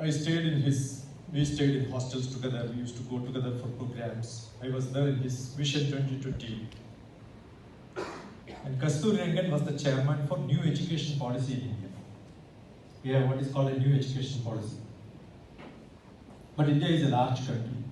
We stayed in hostels together. We used to go together for programs. I was there in his Vision 2020. And Kasturi Rangan was the chairman for New Education Policy in India. We have what is called a New Education Policy. But India is a large country.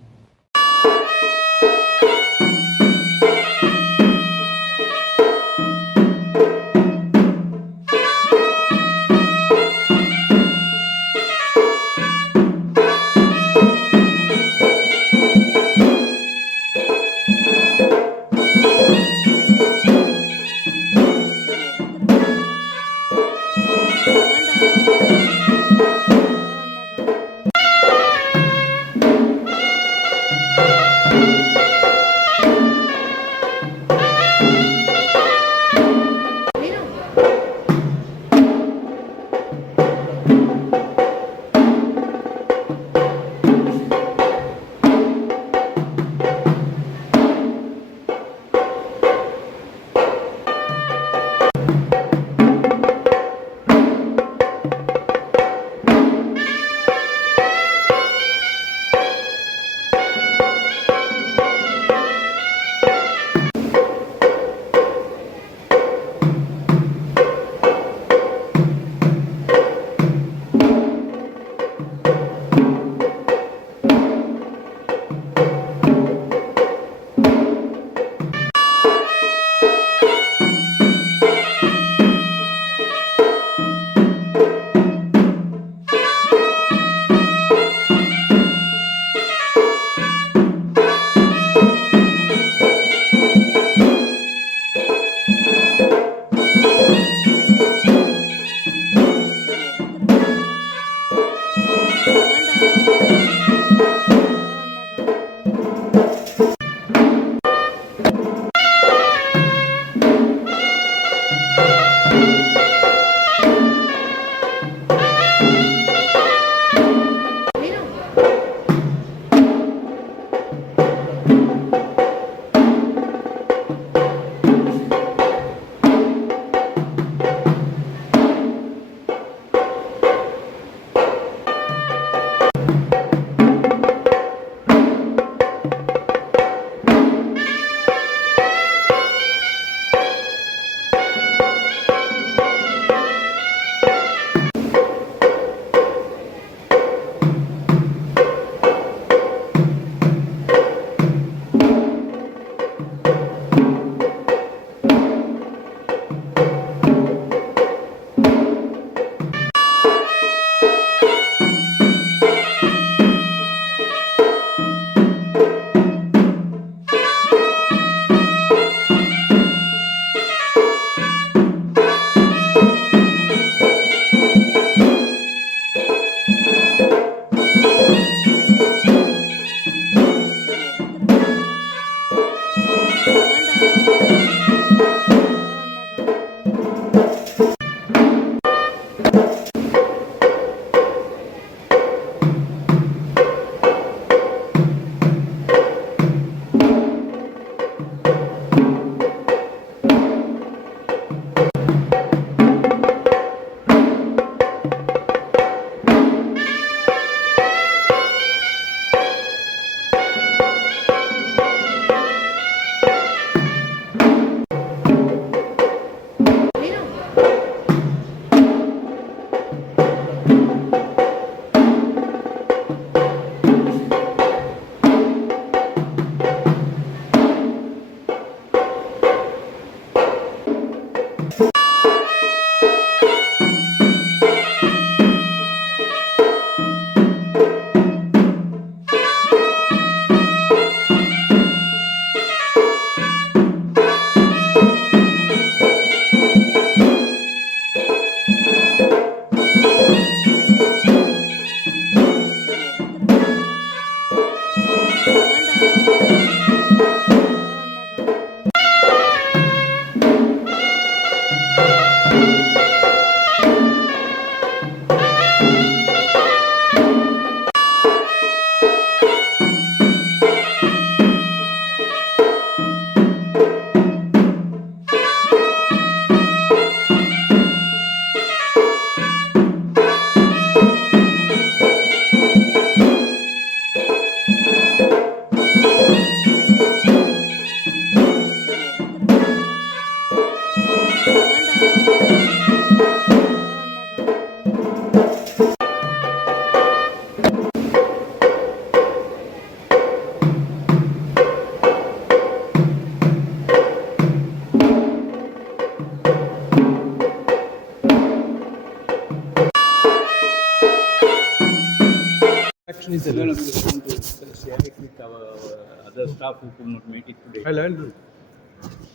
interaction is No, there. because I want to share it with our other staff who could not make it today. I'll do.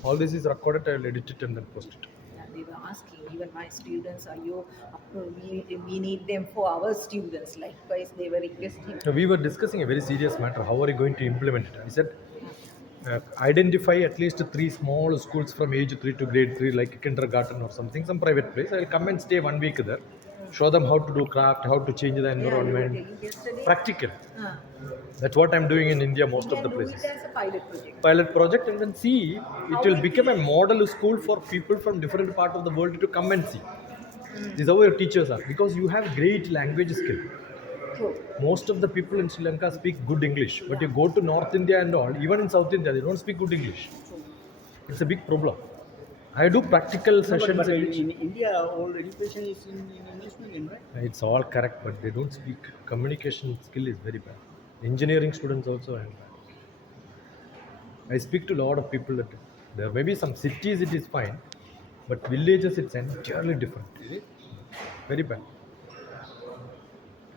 All this is recorded. I'll edit it and then post it. Yeah, they were asking, even my students, are you, we need them for our students. Likewise, they were requesting. So we were discussing a very serious matter. How are you going to implement it? I said, identify at least 3 small schools from age 3 to grade 3, like kindergarten or something, some private place. I'll come and stay 1 week there. Show them how to do craft, how to change the environment. Yeah, you were telling yesterday. Practical. That's what I'm doing in India most You of the can do places. it as a pilot project. Pilot project, and then see it will become a model school for people from different part of the world to come and see. This is how your teachers are, because you have great language skill. True. Most of the people in Sri Lanka speak good English, but you go to North India and all, even in South India, they don't speak good English. It's a big problem. I do practical sessions. But in India, all education is in English medium, right? It's all correct, but they don't speak. Communication skill is very bad. Engineering students also have bad. I speak to a lot of people. That there may be some cities it is fine, but villages it's entirely different. Is it? Very bad.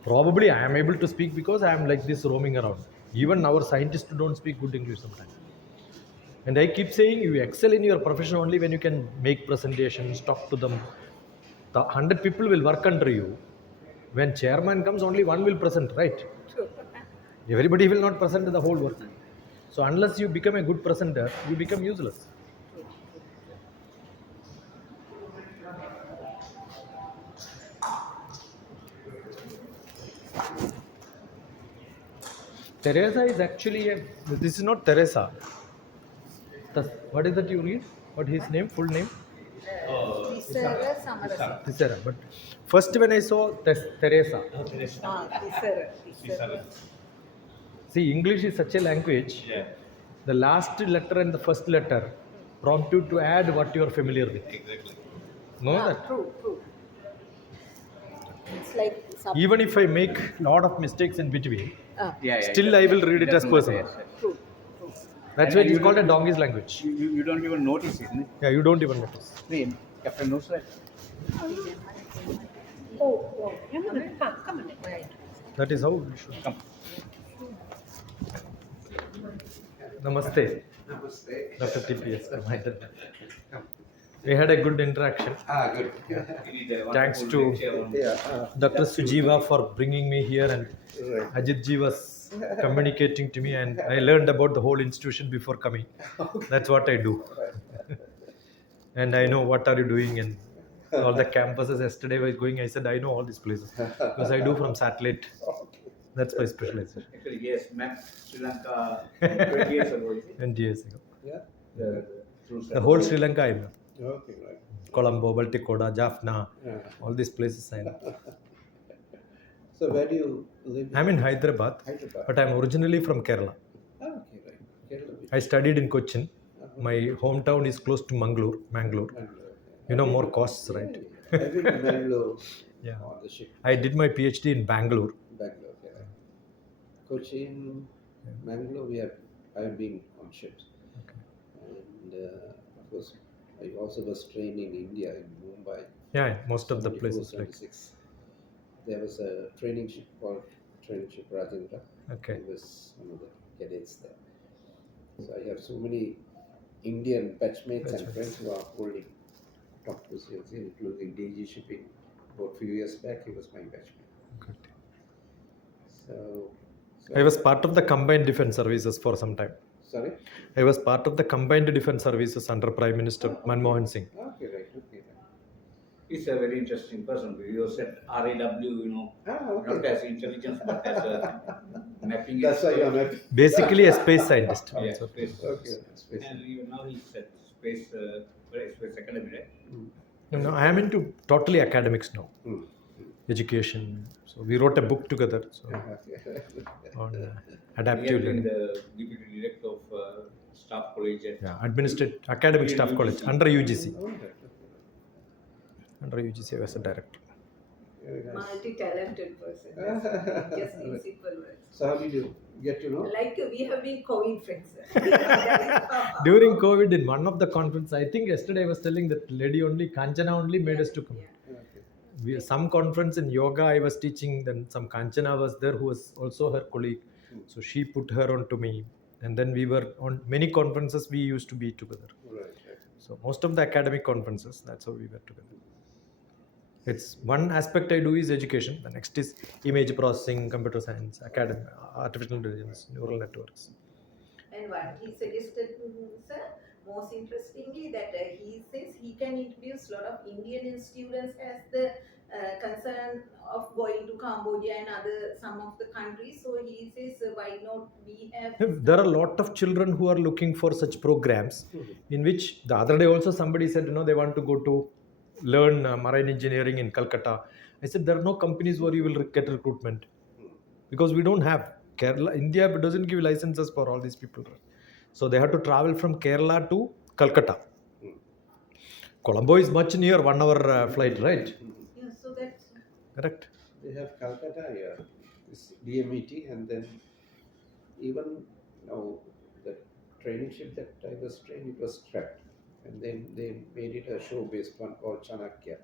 Probably I am able to speak because I am like this roaming around. Even our scientists don't speak good English sometimes. And I keep saying you excel in your profession only when you can make presentations, talk to them. The 100 people will work under you. When chairman comes, only one will present, right? True. Everybody will not present the whole work. So unless you become a good presenter, you become useless. Teresa is actually a. This is not Teresa. What is that you read? What is his name? Full name? Tisara Samarasa. Tisera. But first when I saw Teresa. Tisara. See, English is such a language. Yeah. The last letter and the first letter prompt you to add what you are familiar with. Exactly. Know that? True. It's like Even if I make lot of mistakes in between, Yeah. still I will read it as personal. True. That's And why it is you called a don't- donkey's language. You don't even notice it. No? Yeah, you don't even notice. See, Captain knows that. Oh, come on. Right. That is how we should. Come. Namaste. Namaste. DrTPS. We had a good interaction. Good. Thanks to Dr. Sujiva for bringing me here, and Right. Ajit ji was communicating to me, and I learned about the whole institution before coming. That's what I do. And I know what are you doing, and all the campuses. Yesterday I was going, I said I know all these places because I do from satellite. That's my specialization. Actually, yes, map Sri Lanka 20 years ago. Is it? And years ago, Yeah. the whole Sri Lanka I know. Okay, right. Colombo, Baltikoda, Jaffna, Yeah. all these places I know. So where do you live? I'm in Hyderabad, Hyderabad. but I'm originally from Kerala. Okay, right. Kerala. I studied in Cochin. My hometown is close to Mangalore. Bangalore. You know, more costs, right? I've been to Bangalore Yeah. on the ship. I did my PhD in Bangalore. Bangalore, yeah. Cochin, Bangalore, I have been on ships. Okay. And of course, I also was trained in India, in Mumbai. Yeah, most of the 74, places like. 76. There was a training ship called Training Ship Rajendra. Okay. I was one of the cadets there. So I have so many Indian batchmates and friends who are holding top positions, including DG Shipping. About a few years back, he was my batchmate. Good. So I was part of the combined defense services for some time. sorry? I was part of the combined defense services under Prime Minister Manmohan Singh. Okay, right. Okay, then. He's a very interesting person. He was at RAW, Okay. not as intelligence, but as a mapping. That's why you are not. Basically a space scientist. Yeah, Also. space. Okay, space. And even now he's at space, space academy, right? No, I am into totally academics now. Hmm. Education. So we wrote a book together. So Okay. on He adaptive has been learning. the deputy director of staff college at Yeah, administrative academic staff college under UGC. All right. Under UGC, I was a director. Very nice. Multi-talented person. Just in simple words. So how did you get to know? Like we have been COVID friends. During COVID, in one of the conference, I think yesterday I was telling that lady only, Kanchana only made us to come. Okay. some conference in yoga I was teaching, then some Kanchana was there who was also her colleague. So she put her on to me. And then we were on many conferences we used to be together. Right. So most of the academic conferences, that's how we were together. It's one aspect I do is education. The next is image processing, computer science, academic, artificial intelligence, neural networks. And what he suggested, sir, most interestingly, that he says he can introduce a lot of Indian students as the concern of going to Cambodia and some of the countries. So he says, why not we have? There are a lot of children who are looking for such programs, in which the other day also somebody said, they want to go to learn marine engineering in Calcutta. I said, there are no companies where you will get recruitment, because we don't have. Kerala, India doesn't give licenses for all these people. So they have to travel from Kerala to Calcutta. Colombo is much near, 1 hour flight, right? Yeah, so that's Correct. They have Calcutta, this DMET, and then even now the training ship that I was trained, it was scrapped, and then they made it a show-based one called Chanakya.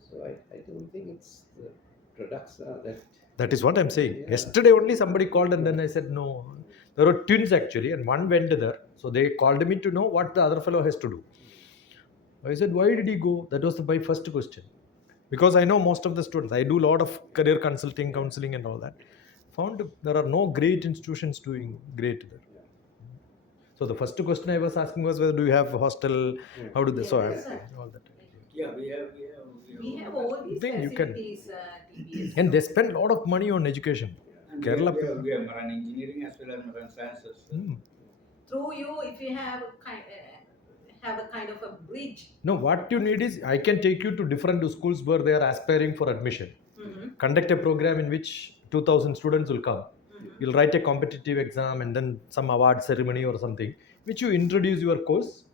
So I don't think it's the products that. That is what I'm saying. Yeah. Yesterday only somebody called, and then I said no. There were twins actually, and one went there. So they called me to know what the other fellow has to do. I said, why did he go? That was my first question. Because I know most of the students. I do a lot of career consulting, counseling and all that. Found there are no great institutions doing great there. So the first question I was asking was, whether do you have a hostel? How do they? So I all that. Yeah, we have all these Then you can- facilities, TPS. And they spend a lot of money on education. And Kerala we people. have marine engineering as well as marine sciences. Through you, if you have a kind of a bridge. No, what you need is, I can take you to different schools where they are aspiring for admission. Conduct a program in which 2,000 students will come. You'll write a competitive exam and then some award ceremony or something, which you introduce your course,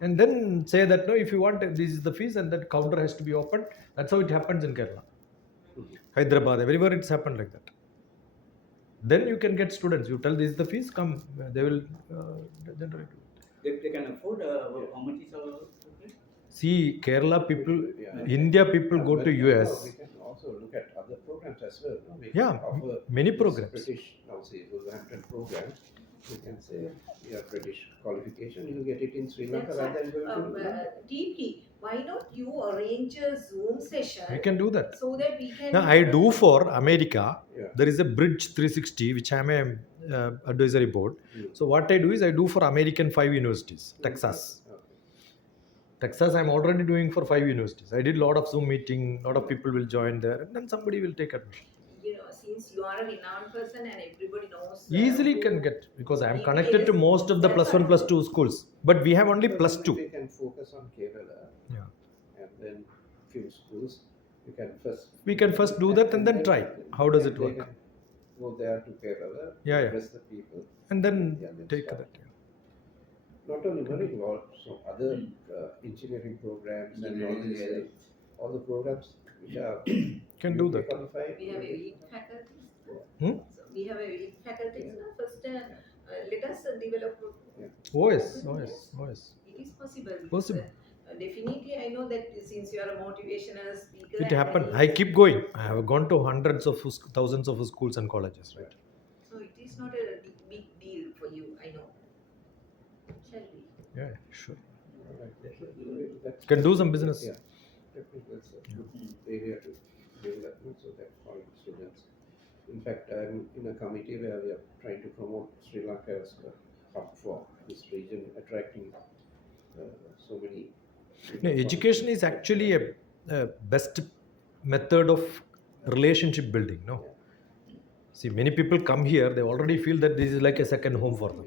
and then say that, no, if you want, this is the fees, and that counter has to be opened. That's how it happens in Kerala. Hyderabad, everywhere it's happened like that. Then you can get students. You tell this is the fees, come, they will generate. They can afford how much is our. See, Kerala people, Yeah. India people go But to now US. we can also look at other programs as well. No? We Yeah, can offer many this programs. British, now say, Wolverhampton program. You can say your British qualification, you get it in Sri Lanka That's rather than going to. TP, why not you arrange a Zoom session? We can do that. So that we can. Now, I do for America. Yeah. There is a Bridge 360, which I am a advisory board. So what I do is, I do for American 5 universities, Texas. Okay. Texas, I'm already doing for 5 universities. I did a lot of Zoom meeting, a lot of people will join there, and then somebody will take admission. Since you are a renowned person and everybody knows. Easily who- can get, because I am DPS, connected to most of the that's +1, right. +2 schools. But we have only So +2. We can focus on Kerala. Yeah. And then few schools. We can first do that and then try. How does it they work? can Go there to Kerala, Yeah. address the people. And then Yeah, then take start. that. Not only marine, also other engineering programs and all the programs which are Can do UK that. qualified. We have a weak faculties. Hmm? So we have a weak faculties now. First, let us develop. OS. It is possible. Possible. Definitely, I know that since you are a motivational speaker. It and happened. you- I keep going. I have gone to hundreds of thousands of schools and colleges. Right. So it is not a big deal for you, I know. Shall we? Yeah, sure. That's- Can do some business. Yeah, definitely that's a good area to develop so that all students. In fact, I'm in a committee where we are trying to promote Sri Lanka as a hub for this region, attracting so many. No, education is actually a best method of relationship building. No. See, many people come here, they already feel that this is like a second home for them.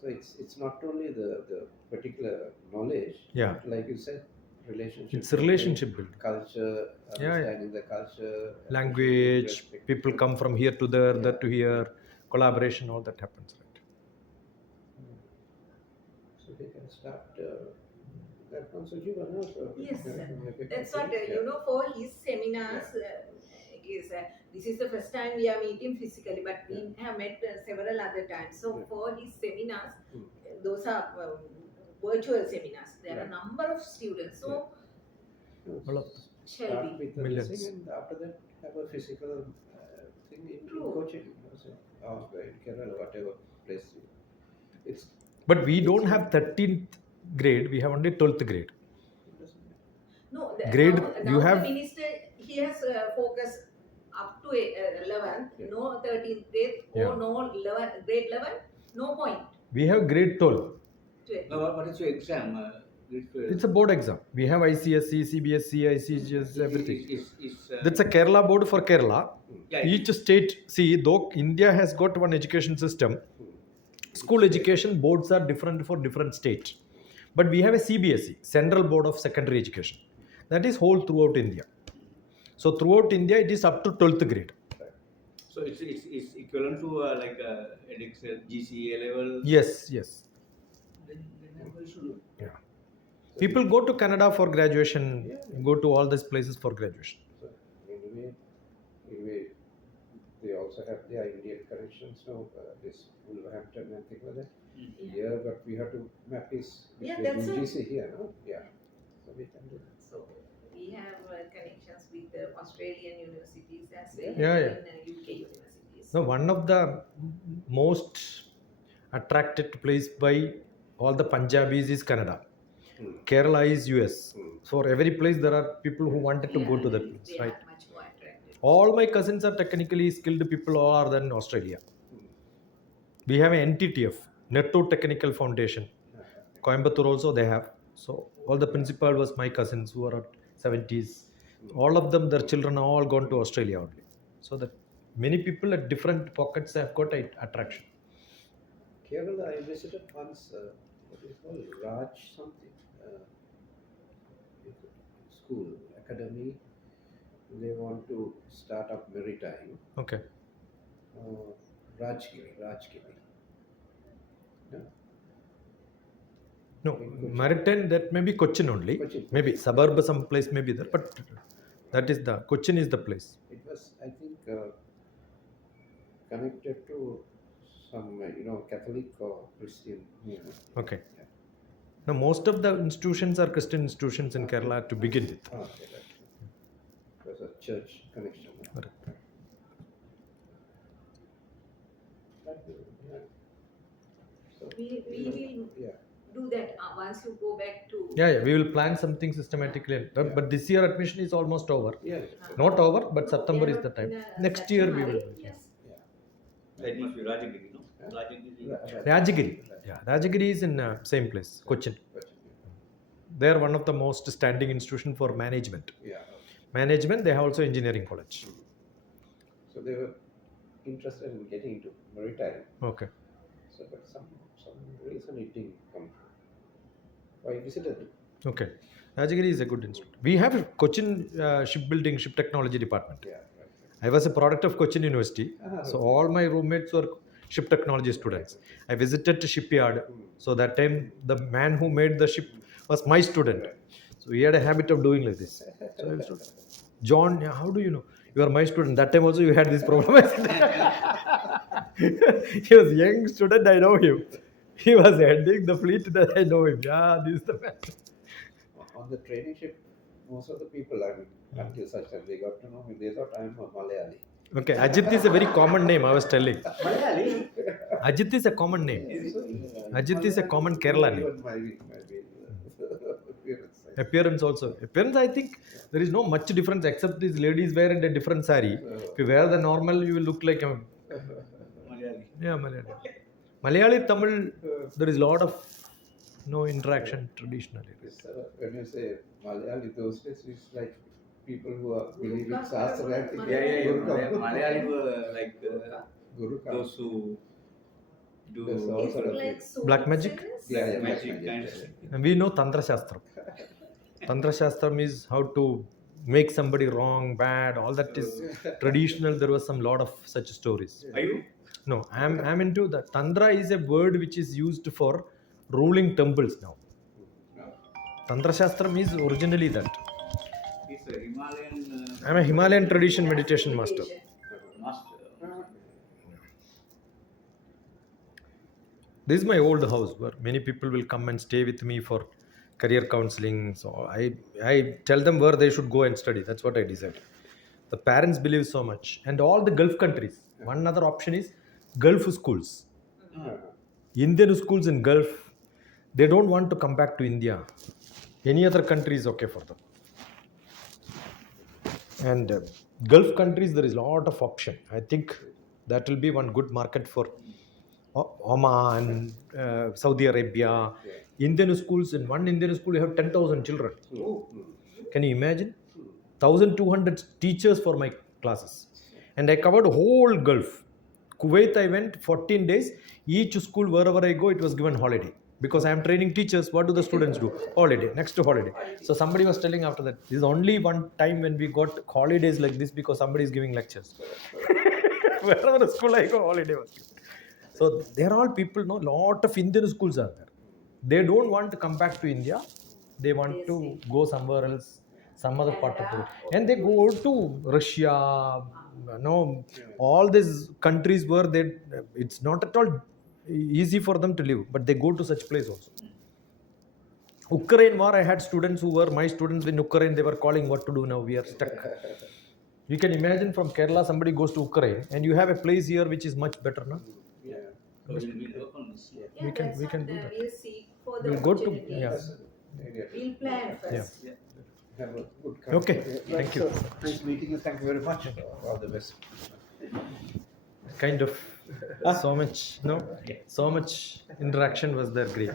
So it's not only the particular knowledge, Yeah. but like you said, relationship. It's a relationship building. Culture, Yeah. understanding the culture, Language, respect. people come from here to there, there to here, collaboration, all that happens. Right. So they can start that one. So you are also. Yes, sir. That's what, for his seminars, this is the first time we are meeting physically, but we have met several other times. So Yeah. for his seminars, those are virtual seminars. There are a number of students. So All of Shall Start be. with the Millions. listening and after that have a physical thing in True. coaching. So, in Kerala, whatever place. It's But we don't have 13th grade, we have only 12th grade. it doesn't matter. No, Grade, now you the have- minister, he has focused up to 11th, Yeah. no 13th grade, Yeah. or no 11, grade 11, no point. We have grade 12. 12. No, what is your exam? It's a board exam. We have ICSE, CBSE, ICGS, everything. Is, That's a Kerala board for Kerala. yeah, Each state, see, though India has got one education system, school education boards are different for different states. But we have a CBSE, Central Board of Secondary Education. That is whole throughout India. So throughout India, it is up to 12th grade. So it's equivalent to like edX, GCA level. Yes. Then we should. Yeah. People go to Canada for graduation, go to all these places for graduation. So anyway, they also have their Indian connections now. This Wolverhampton and things like that. Yeah. Yeah, but we have to map his Yeah, the that's UGC here, no? Yeah. So we can do that. So we have connections with the Australian universities as well, Yeah, and yeah. UK universities. No, one of the most attracted place by all the Punjabis is Canada. Kerala is US. For every place, there are people who wanted to go to that place, They right? are much more attractive. All my cousins are technically skilled people who are than Australia. We have an NTTF, Netto Technical Foundation. Coimbatore also they have. So all the principal was my cousins who are at 70s. All of them, their children are all gone to Australia only. So that many people at different pockets have got a attraction. Kerala, I visited once, what is it called? Raj something. School, academy. They want to start up maritime. Okay. Rajgiri. Yeah. No, maritime, that may be Cochin only. Cochin. Maybe suburb, some place may be there, but that is the Cochin is the place. It was, I think, connected to some, Catholic or Christian. Okay. Yeah. Now most of the institutions are Christian institutions in Kerala to begin with. Okay, right. It was a church connection. Correct. Yeah. So, We will yeah. do that once you go back to. Yeah, we will plan something systematically. But this year admission is almost over. Yeah. Not over, but September Yeah, is the time. in, Next year we will. Yes. It must be Rajagiri, no? Huh? Rajagiri. Rajagiri. Yeah, Rajagiri is in same place, Cochin. They are one of the most standing institution for management. Yeah. Management, they have also engineering college. So they were interested in getting into maritime. Okay. So, but some reason it didn't come. I visited it. Okay. Rajagiri is a good institute. We have a Cochin shipbuilding, ship technology department. Yeah, right. I was a product of Cochin University. Ah, So okay. all my roommates were ship technology students. I visited the shipyard. So that time the man who made the ship was my student. So he had a habit of doing like this. So I was, John, yeah, how do you know? You are my student. That time also you had this problem. I said, he was a young student, I know him. He was heading the fleet, that I know him. Yeah, this is the man. On the training ship, most of the people, until such time they got to know me, they thought I'm a Malayali. Okay, Ajit is a very common name, I was telling. Malayali? Ajit is a common name. Ajit is a common Kerala name. Even my appearance. Appearance also. Appearance, I think there is no much difference except these ladies wear a different sari. If you wear the normal, you will look like a Malayali. yeah, Malayali. Malayali, Tamil, there is a lot of interaction traditionally. When you say Malayali, those days it's like people who are believing Shastra. I think Yeah. Malayali were like Guru those who do There's Is also it a- like so Black magic? Yeah, magic yeah. kind of. And we know Tantra Shastram. Tantra Shastram is how to make somebody wrong, bad, all that is traditional. There was some lot of such stories. Are you? No, I'm into that. Tantra is a word which is used for ruling temples now. Tantra Shastram is originally that. He's a Himalayan I'm a Himalayan tradition meditation master. master. This is my old house where many people will come and stay with me for career counseling. So I tell them where they should go and study. That's what I decide. The parents believe so much. And all the Gulf countries. One other option is Gulf schools. Indian schools in Gulf, they don't want to come back to India. Any other country is okay for them. And Gulf countries, there is a lot of option. I think that will be one good market for Oman, Saudi Arabia. Indian schools, in one Indian school, you have 10,000 children. Can you imagine? 1,200 teachers for my classes. And I covered whole Gulf. Kuwait, I went 14 days. Each school, wherever I go, it was given holiday. Because I am training teachers, what do the students do? Holiday, next to holiday. So somebody was telling after that, this is only one time when we got holidays like this because somebody is giving lectures. Wherever the school I go, holiday was given. So there are all people, no, lot of Indian schools are there. They don't want to come back to India. They want to go somewhere else, some other part of the world. And they go to Russia, all these countries where it's not at all easy for them to live, but they go to such place also. Ukraine war, I had students who were my students in Ukraine. They were calling, what to do now? We are stuck. You can imagine from Kerala, somebody goes to Ukraine, and you have a place here which is much better, no? Yeah. So we'll work on this. We can do that. We'll seek for the We'll go to opportunities. We'll plan first. Yeah. Have a good Okay, conversation. thank you. Nice meeting you. Thank you very much. All the best. Kind of so much interaction was there. Great.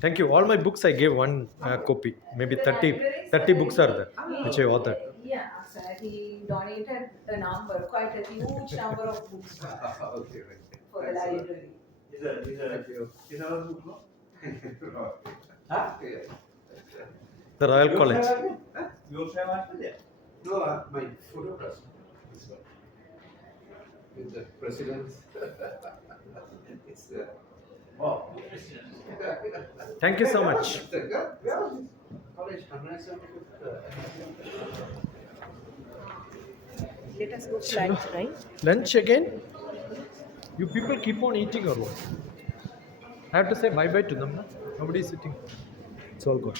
Thank you. All my books I gave one copy. Maybe 30 books are there which I authored. Yeah, sir. He donated a number, quite a huge number of books Okay, right. for the library. Is our book, no? Yeah. The Royal College. You also have Australia? No, my photograph. This one. With the presidents. It's Wow. Thank you so much. where was this college? 175th. Let us go to lunch, right? Lunch again? You people keep on eating or what? I have to say bye-bye to them. No? Nobody is sitting. It's all good.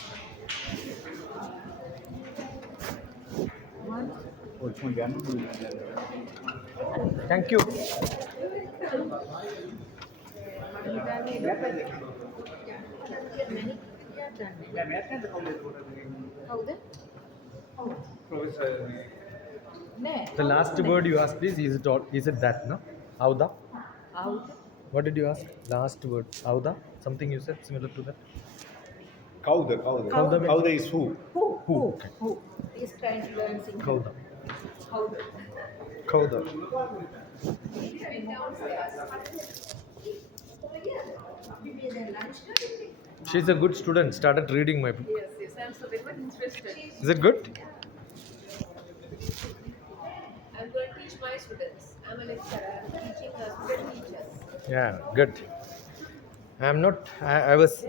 Thank you. The last word you asked is it that, no? Auda? What did you ask? Last word. Auda? Something you said similar to that? Kauda is who? Who? Okay. Who? He's trying to learn Sinhala. Kauda. Kauda. Kauda. She's a good student. Started reading my book. Yes, I'm so very much interested. Is it good? I'm going to teach my students. I'm a lecturer. I'm teaching student teachers. Yeah, good.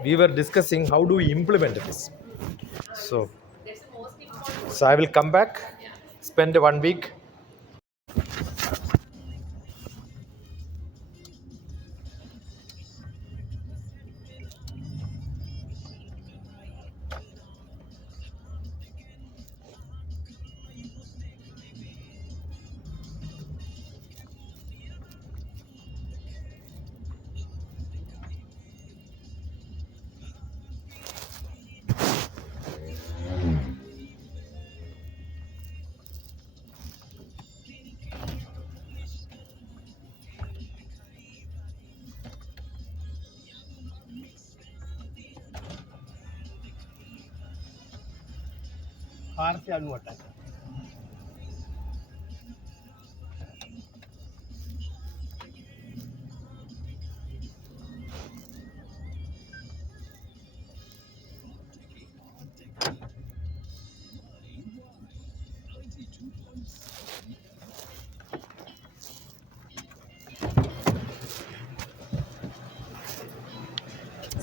We were discussing how do we implement this. So That's the most important. I will come back, spend 1 week. Car से आलू हटा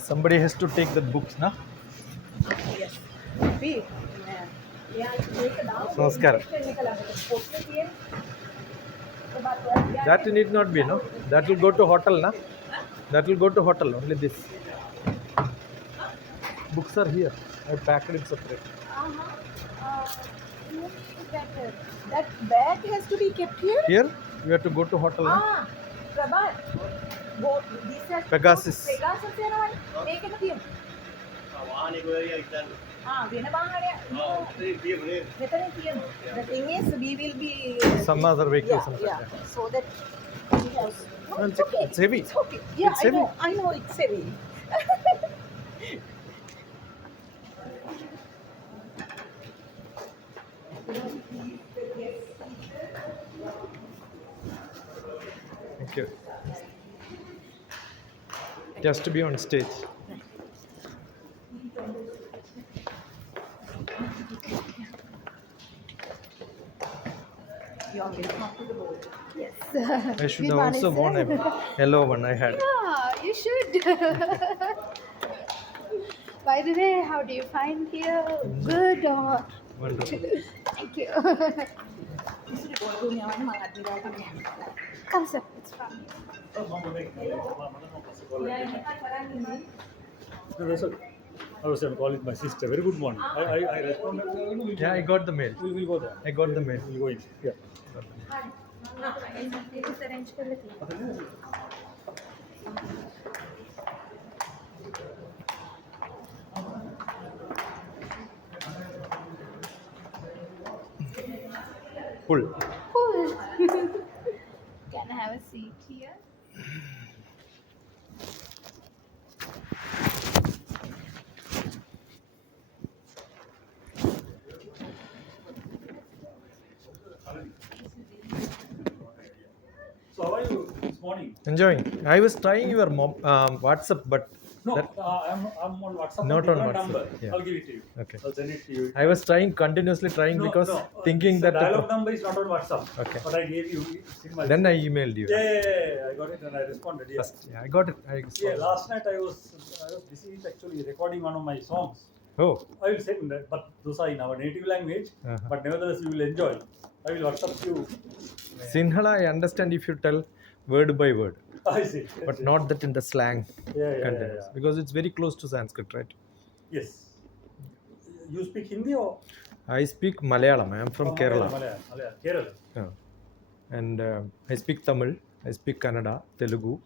Somebody has to take the books, na? Yes. See? Namaskar. That need not be, no? That will go to hotel, na? That will go to hotel, only this. Books are here. I packed it separate. You mean that bag has to be kept here? Here, you have to go to hotel. Prabhat, go. This has Pegasus. to go to Pegasus යනවනේ. මේකම තියෙනවා. වාහනේ ගොඩරියා ඉතින් වෙන වාහනයක් මෙතන තියෙනවා. The thing is, we will be Some other vehicle. yeah, something. yeah. So that we have. No, Well, it's okay. it's heavy. It's okay. Yeah, It's I know. heavy. I know it's heavy. Thank you. Just to be on stage. You are welcome to the boat. Yes. I should Good have morning, also worn a sir. yellow one I had. Yeah, you should. By the way, how do you find here? Good or? Wonderful. Thank you. ඉස්සර පොඩ්ඩක් යවන්න මම අද්විරාට ගියා. Come, sir. It's from you. No, that's okay. I was calling my sister. Very good morning. I responded. Yeah, I got the mail. We'll go there. I got the mail. We'll go in. Yeah. It's arranged for the Pull. Cool. Can I have a seat here? So how are you this morning? Enjoying. I was trying your WhatsApp, but No, that, I'm on WhatsApp. Not different on WhatsApp, number. yeah. I'll give it to you. Okay. I'll send it to you. I was continuously trying because thinking the that. dialogue number is not on WhatsApp. Okay. But I gave you. It's in my Then I emailed you. yeah, I got it and I responded. Yes. Yeah, I got it. Yeah, last night I was busy with actually recording one of my songs. Oh, I will send that, but those are in our native language. Uh-huh. But nevertheless, you will enjoy. I will WhatsApp you. Sinhala, I understand if you tell word by word, I see. but not that in the slang Yeah, context, because it's very close to Sanskrit, right? Yes. You speak Hindi or? I speak Malayalam. I am from Kerala. Malayalam. Kerala. And I speak Tamil. I speak Kannada, Telugu.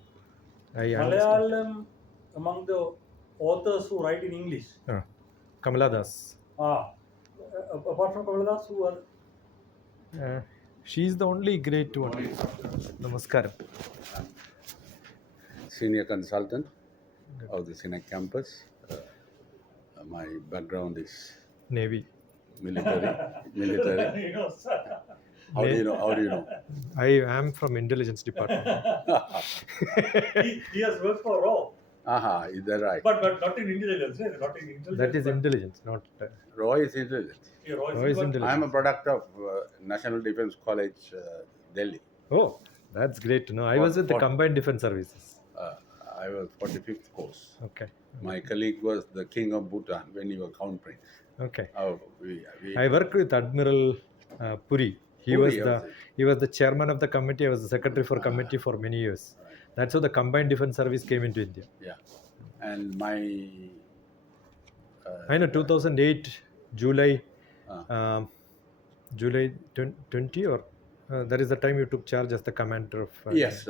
I understand. Malayalam among the authors who write in English. Kamala Das. Apart from Kamala Das, who are? She's the only great one. Namaskaram. Senior consultant of the CINEC campus. My background is Navy. military. You know, sir. How do you know? How do you know? I am from intelligence department. He has worked for RAW. Aha, is that right? But not in intelligence. Not in intelligence. That is but- intelligence, not. Roy is intelligent. Yeah, RAW Roy is but- intelligent. I am a product of National Defence College, Delhi. Oh, that's great to know. I was with the What- Combined Defense Services. I was 45th course. Okay. My colleague was the king of Bhutan when he was crown prince. Okay. We I worked with Admiral Puri. He Puri, was yes. he was the chairman of the committee. I was the secretary for committee for many years. That's how the Combined Defense Service came into India. Yeah. And my. I know 2008 July, July 20 or that is the time you took charge as the commander of. Yes,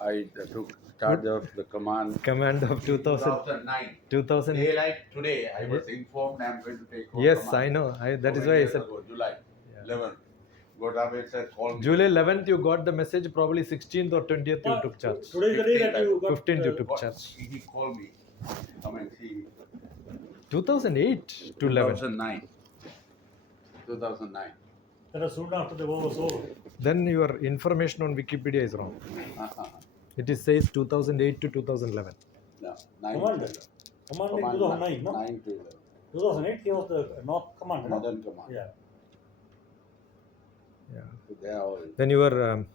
I took charge of the Command of 2009. 2000. Daylight today, I was informed I am going to take over. Yes, command. I know. That is So why many I years said ago, July 11th. Gotabek said, call me. July 11th you got the message. Probably 16th or 20th you took charge. Today is the day that you got. 15th you took What? charge. He called me. Come and see. 2008 to 11. 2009. 2009. That was soon after the war was over. Then your information on Wikipedia is wrong. It is says 2008 to 2011. No, 9. Commander. Commander in 2009, no? 9 to 11. 2008, he was the North Commander. no? Northern Command. Yeah. Yeah. So they are all Then you were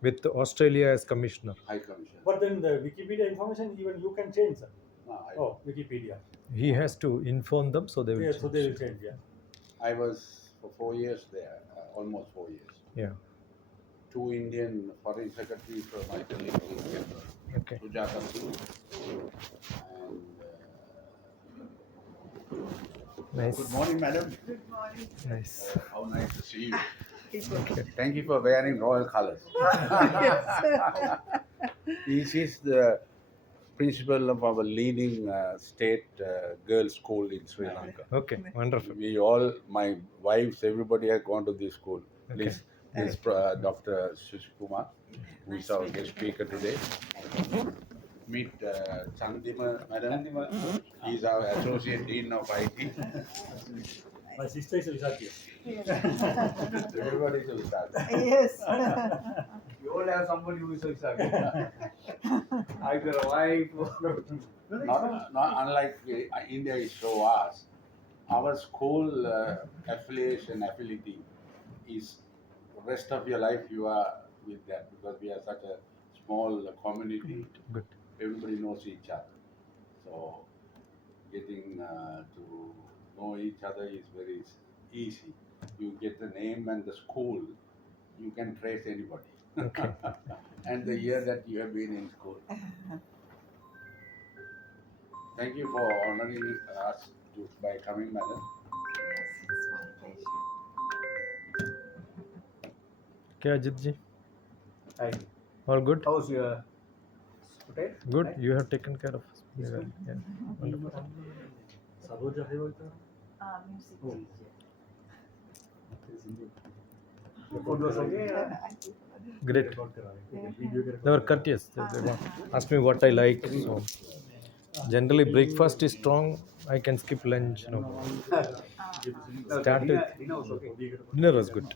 with Australia as commissioner. High Commission. But then the Wikipedia information, even you can change, sir. No, Oh, Wikipedia. He has to inform them, so they will. Yeah, so change. they will change, yeah. I was for 4 years there, almost 4 years. Yeah. 2 Indian foreign secretaries from my colleague, Okay. Sujata Singh, and Nice. Good morning, madam. Nice. How nice to see you. Thank you for wearing royal colors. This is the principal of our leading state girls' school in Sri Lanka. Okay, wonderful. We all, my wives, everybody has gone to this school. Please, this Dr. Shishkumar, who is our guest speaker today. Meet Chandima, madam. He is our associate dean of IT. My sister is a Visakhi. Everybody is a Visakhi. Yes. You all have somebody who is a Visakhi. Either a wife or not unlike India is so vast. Our school affiliation is rest of your life you are with that because we are such a small community. Good. Everybody knows each other. So getting to know each other is very easy. You get the name and the school, you can trace anybody. Okay. And the year that you have been in school. Thank you for honoring us by coming, madam. Yes, it's my pleasure. Okay, Ajit ji. Hi. All good? How's your hotel? Good. You have taken care of us. Yeah. Wonderful. Saroja hai bolta. Music Oh. teacher. The food was okay. Great. Record kara rahe. Video ke They were courteous. They asked me what I like. So generally breakfast is strong. I can skip lunch. No problem. Start with Dinner was okay. dinner was good.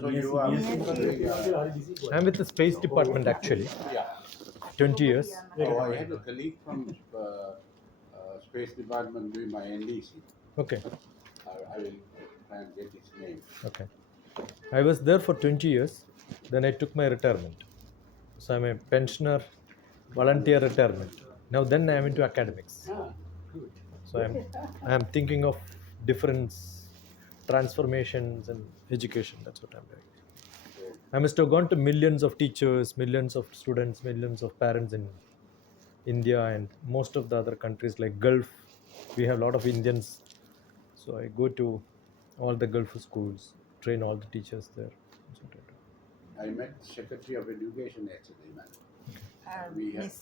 So you are I'm with the space department actually. yeah. 20 years. Oh, I had a colleague from Space Department doing my NDC. Okay. I will try and get his name. Okay. I was there for 20 years. Then I took my retirement. So I'm a pensioner, volunteer retirement. Now then I am into academics. So I'm thinking of different transformations and education. That's what I'm doing. I must have gone to millions of teachers, millions of students, millions of parents in India and most of the other countries like Gulf. We have a lot of Indians. So I go to all the Gulf schools, train all the teachers there. That's what I do. I met the Secretary of Education yesterday, madam. We have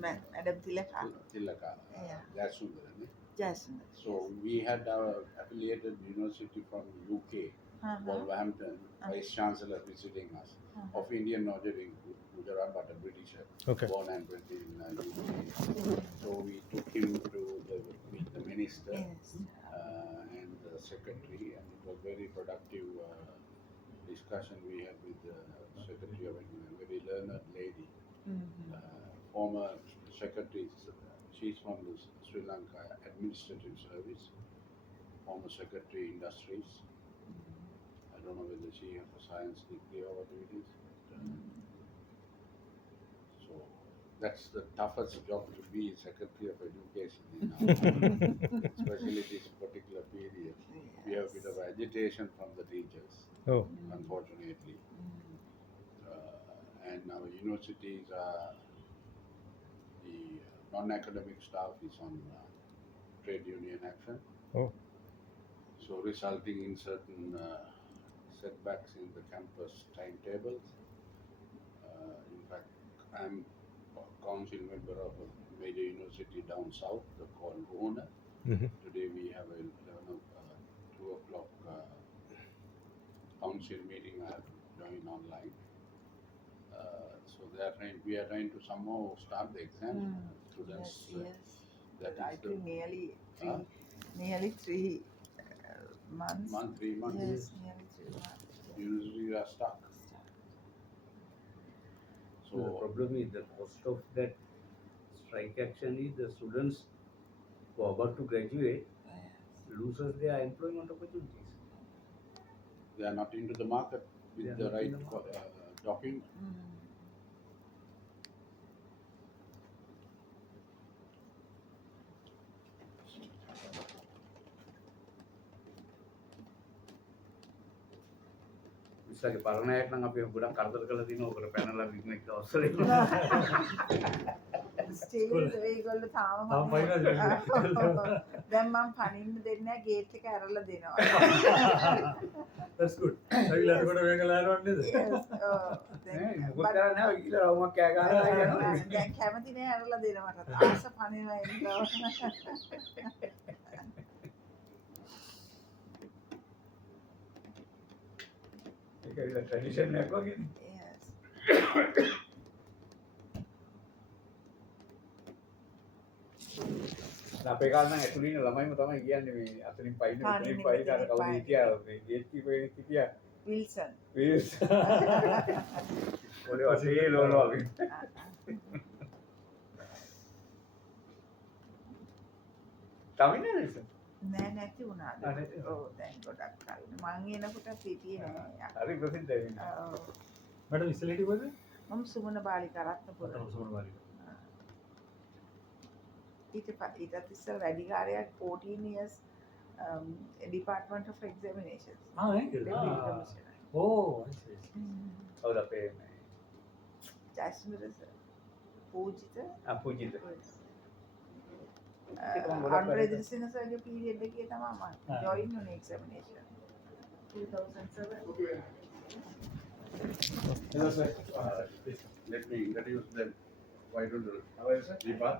Madam Tilaka. Tilaka, Yeah. Jasundaran. Yes. So we had our affiliated university from UK, Wolverhampton, Vice Chancellor visiting us, of Indian origin in Gujarat, but a Britisher, Okay. born and bred in UK. So we took him to meet the minister Yes. and the secretary, and it was very productive discussion we had with the Secretary of Education, very learned lady, former secretary. She's from the Sri Lanka Administrative Service, former Secretary Industries. I don't know whether she has a science degree or what it is. So that's the toughest job to be Secretary of Education in our especially this particular period. We have a bit of agitation from the teachers, unfortunately. And our universities are the non-academic staff is on trade union action. So resulting in certain setbacks in the campus timetables. In fact, I'm a council member of a major university down south called Rona. Today we have a 2 o'clock council meeting I have joined online. So we are trying to somehow start the exam. Students. Yes. That I is think nearly 3 months. 3 months. Yes, nearly 3 months. Universities are stuck. So the problem is the cost of that strike action is the students who are about to graduate loses their employment opportunities. They are not into the market with the right document. ඉස්සරගේ පරණයක් නම් අපි ගොඩක් කරදර කරලා දිනවා. ඔකට පැනලා විග්නෙක් අවසරේ. Stage ඒගොල්ලෝ තාම දැන් මම පනින්න දෙන්නේ නැහැ ගේට් එක ඇරලා දෙනවා. That's good. සවිලා කොට වෙනකලා යනවන්නේද? මොකද කරන්නේ නැහැ කියලා රවුමක් කෑ ගහලා යනවා. දැන් කැමති නෑ ඇරලා දෙනවා මට. ආස පනිනවා එන්නවා. ඒක විතර ට්‍රැඩිෂන් එකක් වගේ. Yes. අපේ කාලේ නම් ඇතුළේ ඉන්න ළමයිම තමයි කියන්නේ මේ අතලින් පයින් මෙතනින් පයින් අර කවුද හිටියා මේ ගේට් කීපර් කෙනෙක් හිටියා විල්සන්. ඔලේ වශයෙන් ලෝලෝ අපි. තමිනේද? නෑ නැති වුණාද? ඔව් දැන් ගොඩක් කල්. මං එනකොට පිටියේ නෑ. හරි ප්‍රසිද්ධයි. ඔව්. मैडम इसलिए बोले මම සුමන බාලිකා රත්නපුර. ඊට ඉස්සර වැඩි කාර්යයක් 14 years Department of Examinations. हाँ है Deputy Commissioner. ओह ऐसे කවුද අපේ මේ ජයසුන්දර සර්. පූජිත. අපුජිත. අන්ඩ්‍රේ දිල්සින සර්ගේ පීරියඩ් එකේ තමයි මම ජොයින් වුණේ examination. 2007. Hello sir. Let me introduce them. Why don't you? How are you sir? Deepak,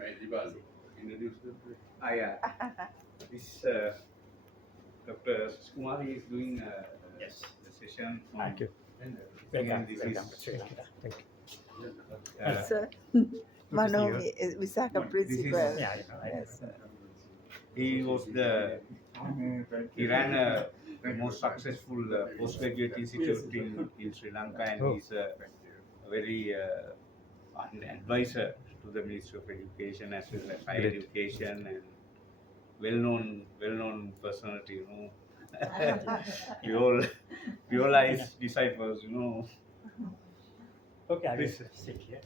may Deepak introduce them. Yeah. This Dr. Kumari is doing the session. Thank you. And this is Sir. Mano Visaka principal. Yes, sir. he was he ran the most successful postgraduate institute in Sri Lanka, and he's a very an advisor to the Ministry of Education as well as higher education, and well-known personality, you know. we all are his disciples, you know. Okay, I Please. will sit here.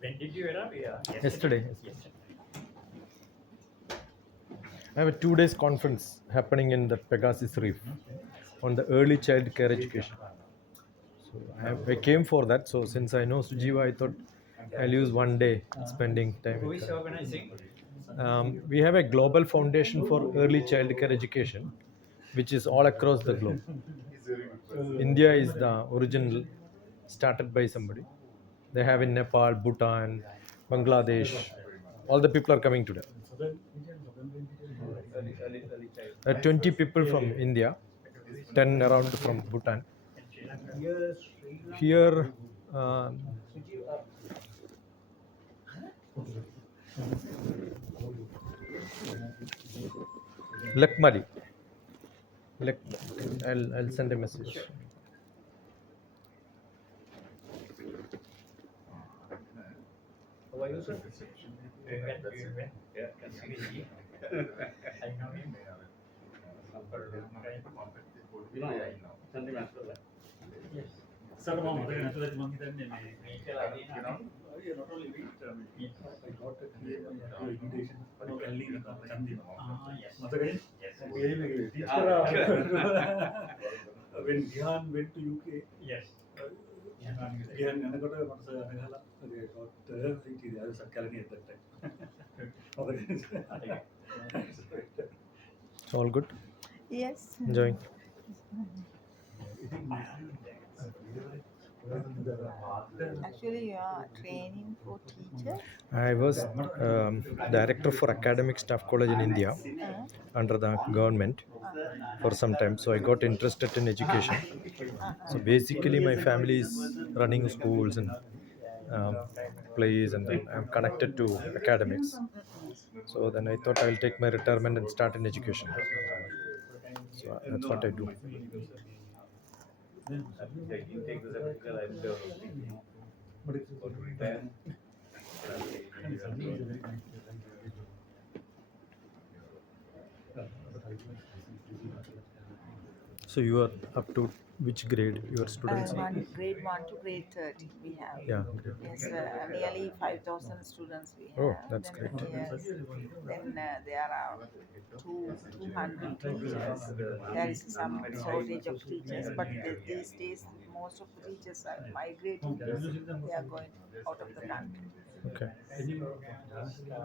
When did you arrive? Yeah. Yesterday. I have a 2 days conference happening in the Pegasus Reef on the early child care education. So I came for that. So since I know Sujiva, I thought I'll use 1 day spending time. Who with is her. organizing? We have a global foundation for early child care education, which is all across the globe. India is the original, started by somebody. They have in Nepal, Bhutan, Bangladesh. All the people are coming today. 20 people from India, 10 around from Bhutan. Here, Lakmali. I'll send a message. How are you, sir? Yeah, can see. I know him. You know, Sunday master. Yes. Sir, mom, I think that's one thing. You know, not only we, I got a clear invitation. Yes. When Gihan went to UK, yes. Gihan got at that time. It's all good. Yes. Enjoying. Actually, you are training for teacher. I was director for academic staff college in India under the government for some time. So I got interested in education. So basically my family is running schools and plays, and then I'm connected to academics. So then I thought I'll take my retirement and start in education. So that's what I do. So you are up to which grade your students are? Grade 1 to grade 30 we have. Yeah, great. Yes, nearly 5,000 students we have. Oh, that's then, great. Yes, then there are 200 teachers. There is some shortage of teachers, but these days most of the teachers are migrating. They are going out of the country. Okay.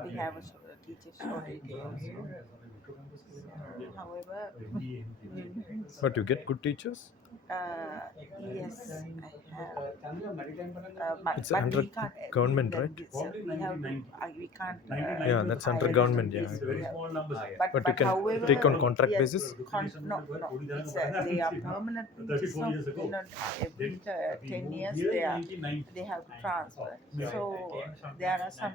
We have a teacher shortage also. However, But you get good teachers? yes, I have. It's But under we can't. government, that- right? so we have to. We can't. Yeah, that's under hire government, them. yeah. Yes, we have. But you can however, take on contract yes, basis? No. It's, they are permanent teachers. No, every 10 years they have to transfer. So there are some.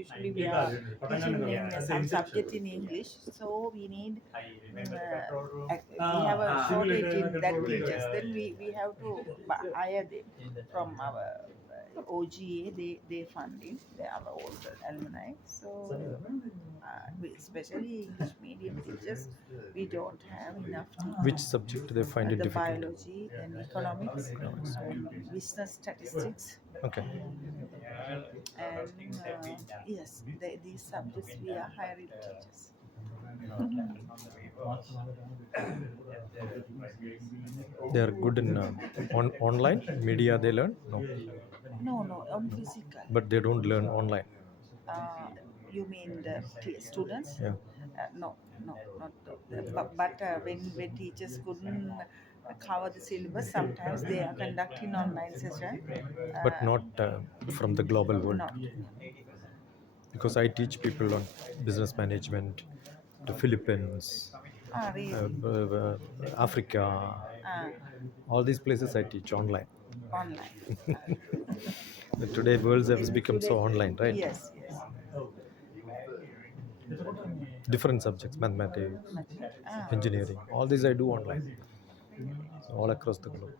Usually we are teaching in some subject in English. So we need. We have a shortage in that teachers. Then we have to hire them from our OGA. They fund it. They are all the alumni. So especially English medium teachers, we don't have enough teachers. Which subject they find it The difficult? biology and economics, business statistics. Okay. And yes, these subjects we are hiring teachers. They are good in online media they learn? No, on physical. But they don't learn online. You mean the students? Yeah. No, not but when teachers couldn't cover the syllabus, sometimes they are conducting online session. But not from the global world. Not. Because I teach people on business management, the Philippines, Really? Africa, all these places I teach online. Online. Today world has become so online, right? Yes. Different subjects, mathematics, engineering, all these I do online, all across the globe.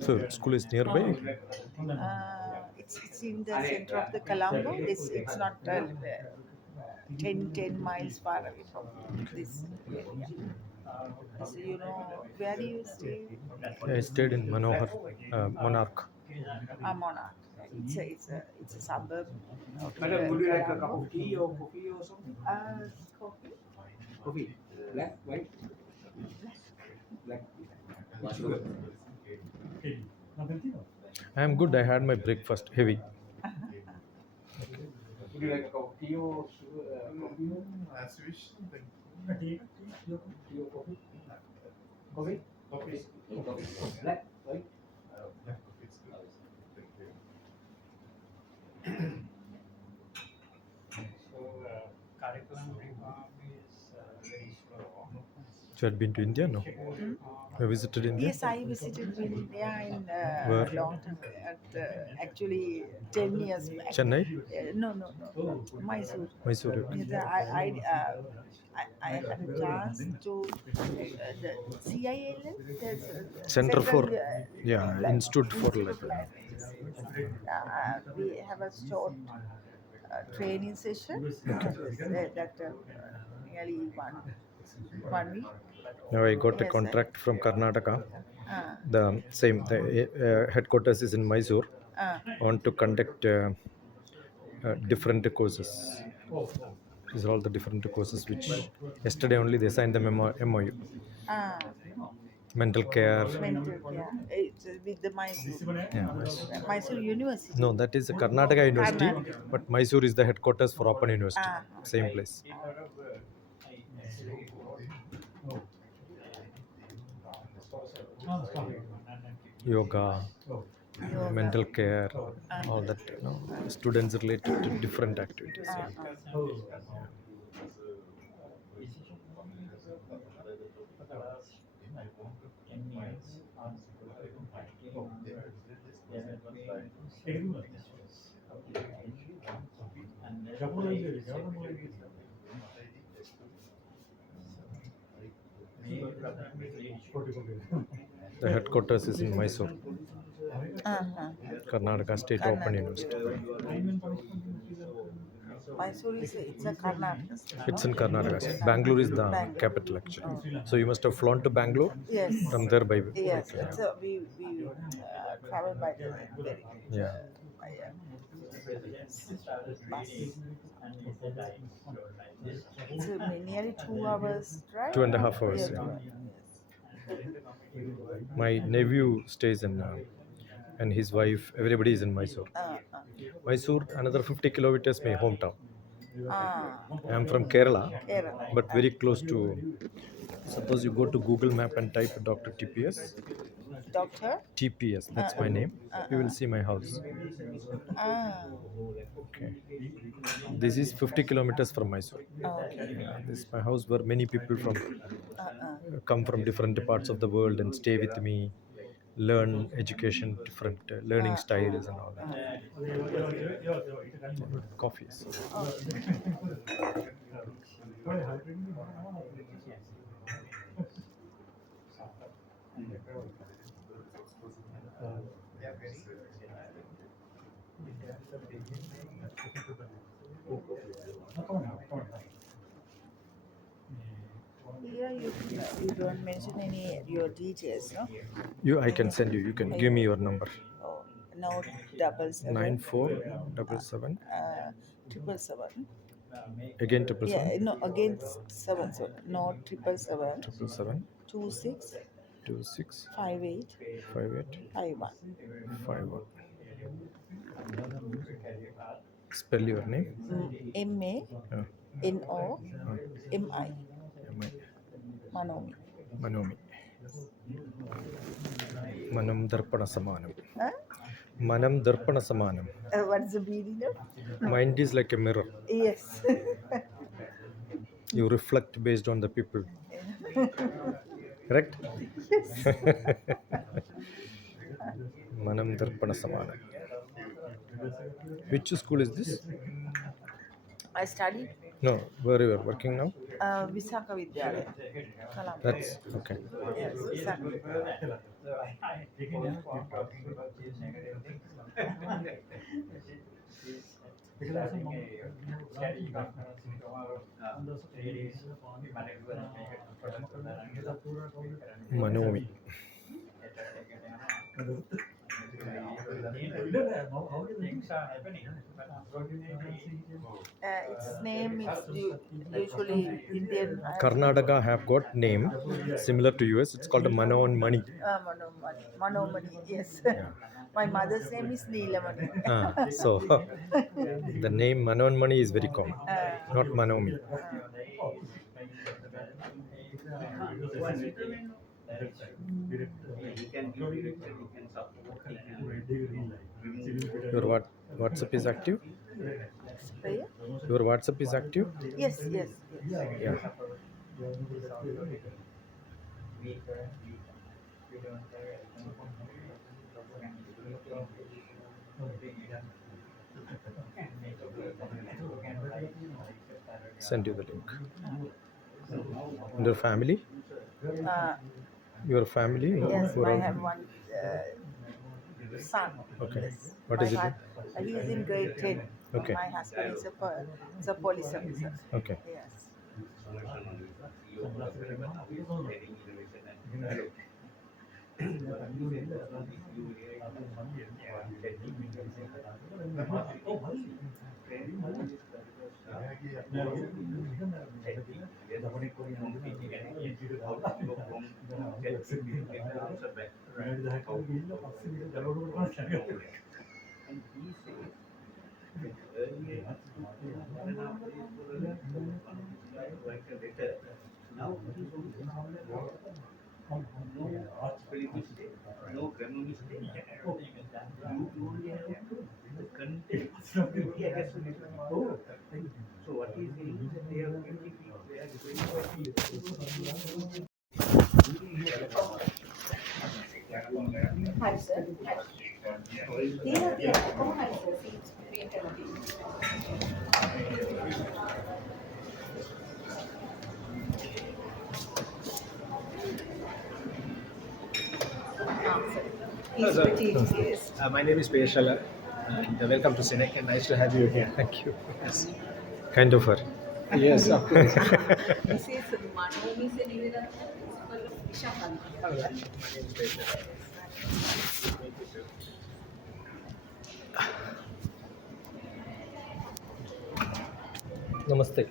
So school is nearby? It's in the center of the Colombo. It's not 10 miles far away from this area. So you know, where do you stay? I stayed in Monarch. Monarch. It's a suburb. Madam, would you like a cup of tea or coffee or something? Coffee. Coffee. Black, white? Black. Sugar. I am good. I had my breakfast heavy. Would you like a cup of tea or sugar? Coffee? As you wish. Tea or coffee? Coffee? Coffee. Black, white? Curriculum reform is very slow. You had been to India, no? You visited India? Yes, I visited India in Where? long time. Actually 10 years back. Chennai? No. Mysore. Mysore. Yes, I had a chance to the CINEC, Center for, Languages. Institute for Languages. We have a short training session that nearly one week. Now I got a Yes, contract from Karnataka. sir. The headquarters is in Mysore. Want to conduct different courses. These are all the different courses which yesterday only they signed the MOU. Mental care. It's with the Mysore. Yeah. Mysore University. No, that is a Karnataka University, but Mysore is the headquarters for Open University. Same place. Yoga, mental care, all that, students related to different activities. The headquarters is in Mysore, Uh-huh. Karnataka State Open University. Mysore it's a Karnataka state. It's in Karnataka State. Bangalore is the Bangalore. capital actually. Oh. So you must have flown to Bangalore Yes. from there by. Yes, it's a, we travel by the very Yeah. by bus. It's nearly 2 hours drive. 2.5 hours. Yes, Yeah. yes. My nephew stays in, and his wife, everybody is in Mysore. Mysore, another 50 kilometers, my hometown. I am from Kerala, Kerala. but very close to. Suppose you go to Google Map and type DrTPS. Doctor? TPS, that's my name. You will see my house. Okay. This is 50 kilometers from Mysore. Okay. This is my house where many people from come from different parts of the world and stay with me, learn education, different learning styles and all that. Coffees. Here you don't mention any your details, no? I can send you. You can give me your number. Oh, no, 77. 9477. 777. Again 777. Yeah, no, again 77. No, 777. 777. 26. 26. 58. 58. 51. 51. Spell your name. MA NO MI. Manomi. Manomi. Manam Darpana Samanam. Huh? Manam Darpana Samanam. What's the meaning of? Mind is like a mirror. Yes. You reflect based on the people. Correct? Yes. Manam Darpana Samanam. Which school is this? I studied No, where you are working now? Visakha Vidyalaya, Colombo. That's okay. Yes, Visakha. Manomi. Its name is usually Indian. Karnataka have got name similar to US. It's called a Manon Mani. Manomani. Manomani, yes. My mother's name is Neelamani. So the name Manon Mani is very common, not Manomi. Your WhatsApp is active? Your WhatsApp is active? Yes, yes. Yeah. Send you the link. And your family? Your family? Yes, I have one son. Okay. Yes. What is it? He is in grade 10. Okay. My husband is a police officer. Okay. Yes. No grammar mistake. You only have the content. So what is it? They have 20 people. They are 25 Hi, sir. Hi. He's Hello, with sir. TTS. My name is Peshala, and welcome to CINEC, and nice to have you here. Thank you. Yes, Kind of her. yes, of course. This is Manomi Senivira, principal of Vishakali. Hello, my name is Peshala. Thank you, sir. Namaste.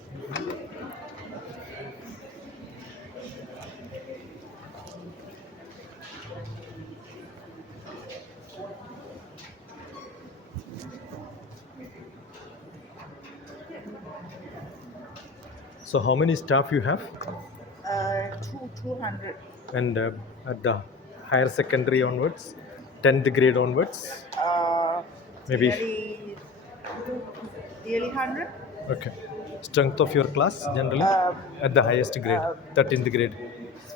So how many staff you have? 200. And at the higher secondary onwards, 10th grade onwards, maybe. Nearly 100. Okay. Strength of your class generally at the highest grade, 13th grade.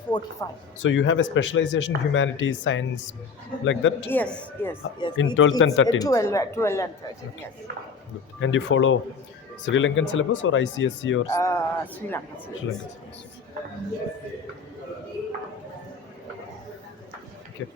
45. So you have a specialization humanities, science, like that? Yes. In 12th and 13th? 12 and 13, yes. Good. And you follow Sri Lankan syllabus or ICSE or Sri Lanka. Sri Lankan syllabus? Okay.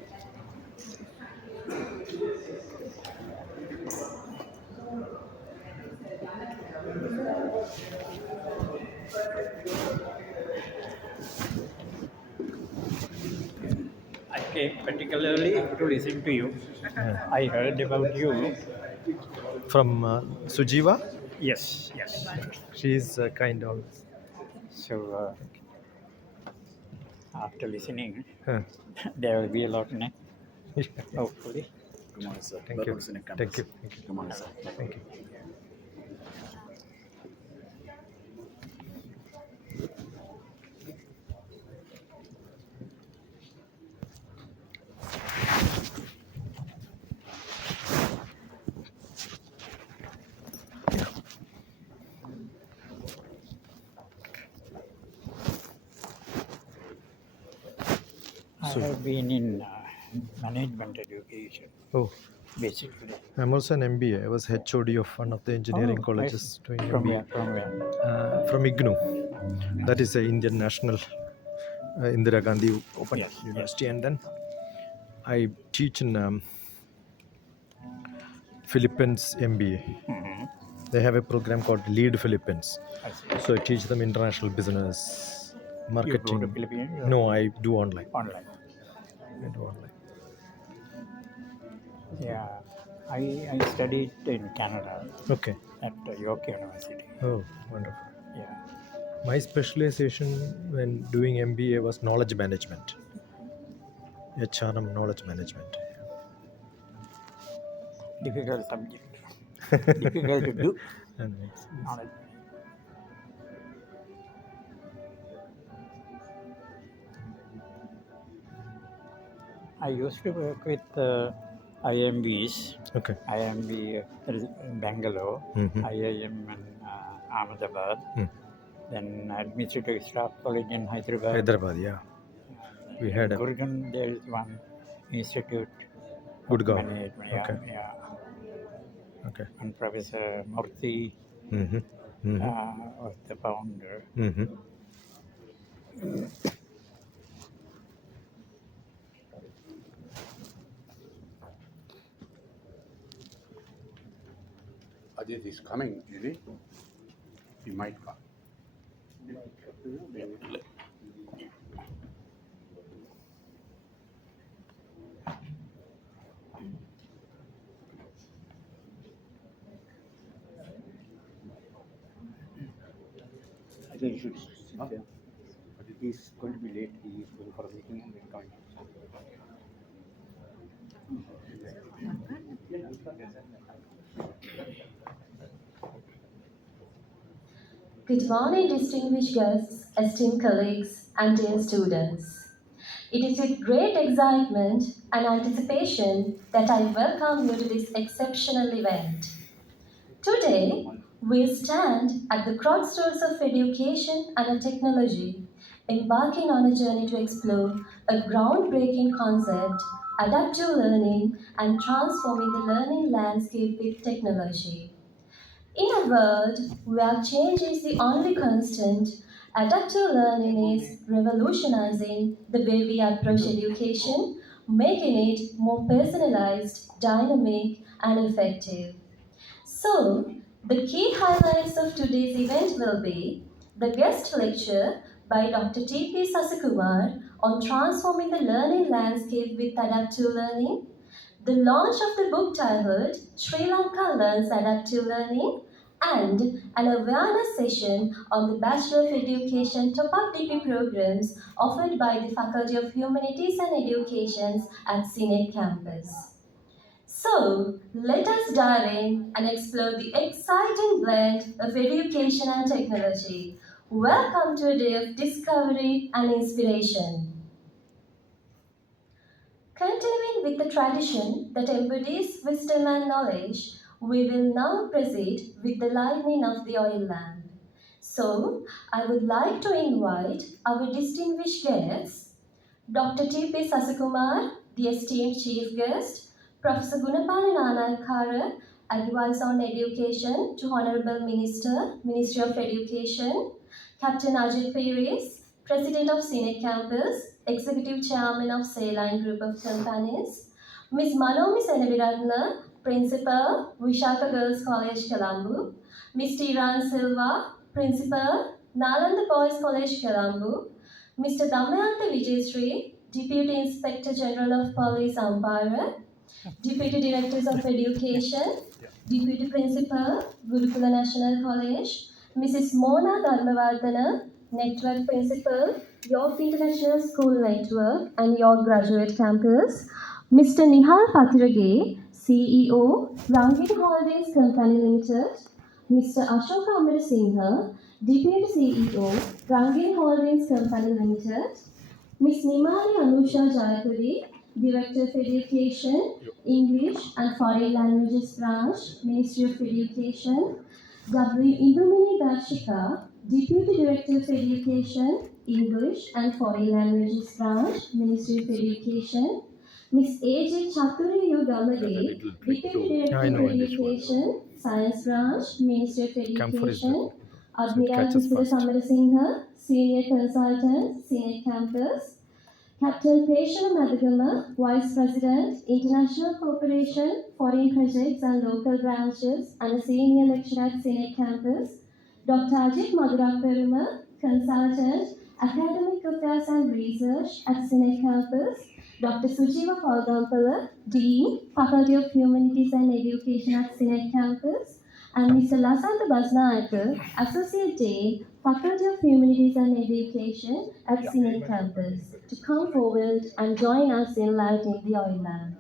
I came particularly to listen to you. I heard about you. From Sujiva? Yes. She is kind of. So after listening, Huh. there will be a lot next. Hopefully. Good morning, sir. Thank Welcome you. to CINEC Thank campus. you. Thank you. Good morning, sir. Thank you. I have been in management education, Oh, basically. I'm also an MBA. I was HOD of one of the engineering colleges doing From MBA. where? From where? From IGNU. That is the Indian National Indira Gandhi Open Yes, University. And then I teach in Philippines MBA. Mm-hmm. They have a program called Lead Philippines. I see. So I teach them international business, You marketing. go to Philippines? No, I do online. Online. I do online. Yeah. I studied in Canada Okay. at York University. Oh, wonderful. Yeah. My specialization when doing MBA was knowledge management. HRM knowledge management. Difficult subject. Difficult to do. And it's- Knowledge. I used to work with IMBs. Okay. IMB in Bangalore, Mhm. IIM in Ahmedabad, then Administrative Staff College in Hyderabad. Hyderabad, yeah. We had a Gurgaon, there is one institute of Gurgaon. management. Okay. Yeah. Okay. And Professor Murthy was the founder. Ajit is coming, is he? He might come. I think you should sit there. But he's going to be late. He is going for a meeting and then coming. Good morning, distinguished guests, esteemed colleagues, and dear students. It is with great excitement and anticipation that I welcome you to this exceptional event. Today, we stand at the crossroads of education and technology, embarking on a journey to explore a groundbreaking concept, adaptive learning, and transforming the learning landscape with technology. In a world where change is the only constant, adaptive learning is revolutionizing the way we approach education, making it more personalized, dynamic, and effective. So, the key highlights of today's event will be the guest lecture by Dr. T.P. Sasikumar on transforming the learning landscape with adaptive learning, the launch of the book titled Sri Lanka Learns Adaptive Learning, and an awareness session on the Bachelor of Education top-up degree programs offered by the Faculty of Humanities and Education at CINEC campus. So, let us dive in and explore the exciting blend of education and technology. Welcome to a day of discovery and inspiration. Continuing with the tradition that embodies wisdom and knowledge, we will now proceed with the lighting of the oil lamp. So, I would like to invite our distinguished guests, Dr. T.P. Sasikumar, the esteemed chief guest, Professor Gunapala Nanayakkara, Advisor on Education to Honorable Minister, Ministry of Education, Captain Ajit Peris, President of CINEC Campus, Executive Chairman of Saline Group of Companies, Ms. Manomi Senaviratna, Principal, Vishaka Girls College, Colombo, Mr. Iran Silva, Principal, Nalanda Boys College, Colombo, Mr. Damayanti Vijayasri, Deputy Inspector General of Police, Ampara, Deputy Directors of Education, Deputy Principal, Gurukula National College, Mrs. Mona Dharmavardhana, Network Principal, York International School Network and York Graduate Campus, Mr. Nihal Pathirage, CEO, Rangit Holdings Company Limited, Mr. Ashoka Amarasinghe, Deputy CEO, Rangit Holdings Company Limited, Ms. Nimari Anusha Jayapuri, Director of Education, English and Foreign Languages Branch, Ministry of Education, W. Indumini Darshika, Deputy Director of Education, English and Foreign Languages Branch, Ministry of Education, Ms. A.J. Chaturi Yugamade, Deputy Director of Education, Science Branch, Ministry of Education, Admiral Mr. Samarasinghe, Senior Consultant, Senior Campus, Captain Peshana Madhugama, Vice President, International Cooperation, Foreign Projects and Local Branches, and a Senior Lecturer at CINEC Campus, Dr. Ajit Madhuraperuma, Consultant, Academic Affairs and Research at CINEC Campus, Dr. Sujiva Palgampala, Dean, Faculty of Humanities and Education at CINEC Campus, and Mr. Lasantha Basnayakar, Associate Dean, Faculty of Humanities and Education at CINEC Campus, to come forward and join us in lighting the oil lamp.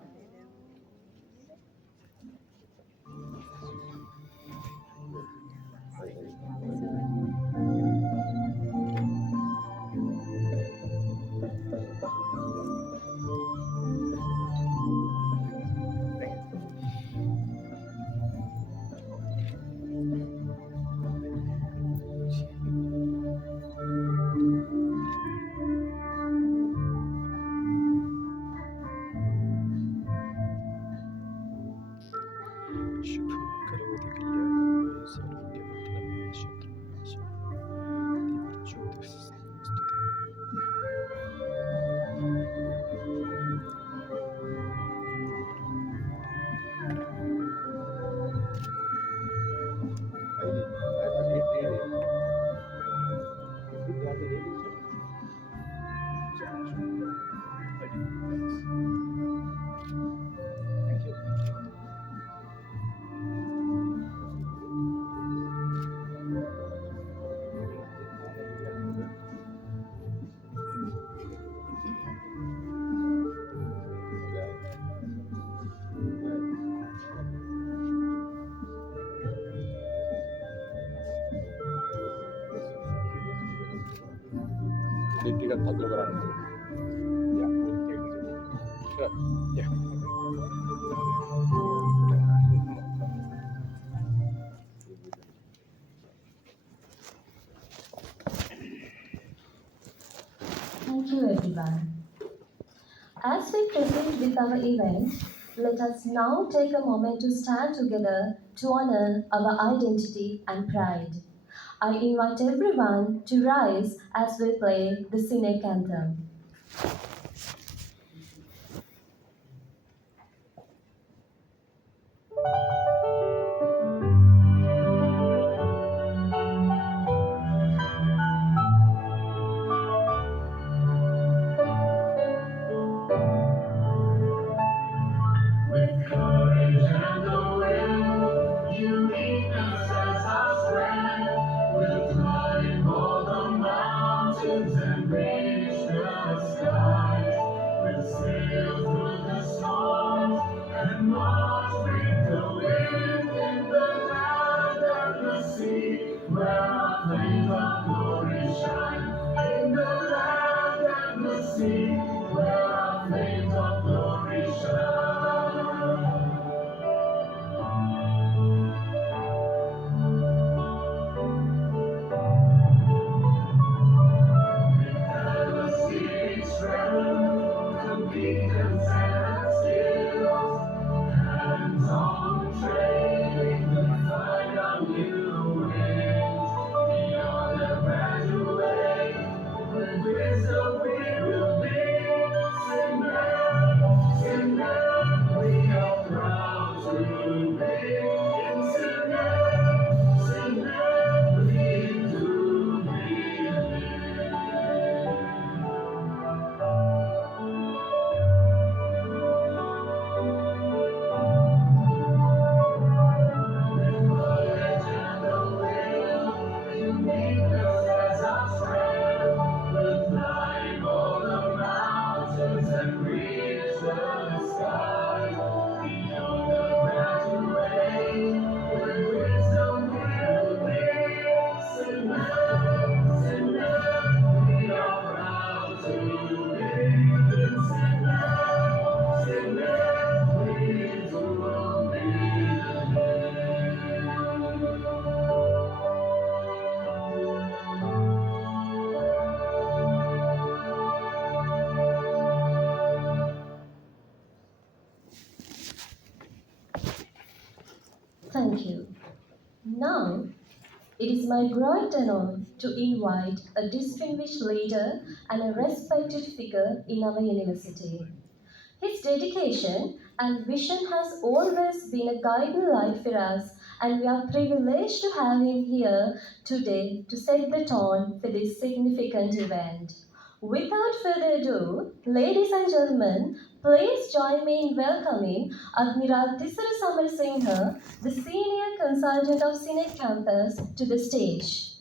Thank you, everyone. As we proceed with our event, let us now take a moment to stand together to honor our identity and pride. I invite everyone to rise as we play the CINEC anthem. With courage and a will, uniqueness as our strength, we'll climb all the mountains and reach the skies. We'll sail through the storms and march with the wind in the land and the sea, where our flames of glory shine. In the land and the sea, where our flames of glory shine. Competence and skills, hands-on training to find our new wings. Beyond the graduate, with wisdom we will be. CINEC, we are proud to be. In CINEC, we do believe. Thank you. Now, it is my great honor to invite a distinguished leader and a respected figure in our university. His dedication and vision has always been a guiding light for us, and we are privileged to have him here today to set the tone for this significant event. Without further ado, ladies and gentlemen, please join me in welcoming Admiral Tisara Samarasinghe, the Senior Consultant of CINEC Campus, to the stage.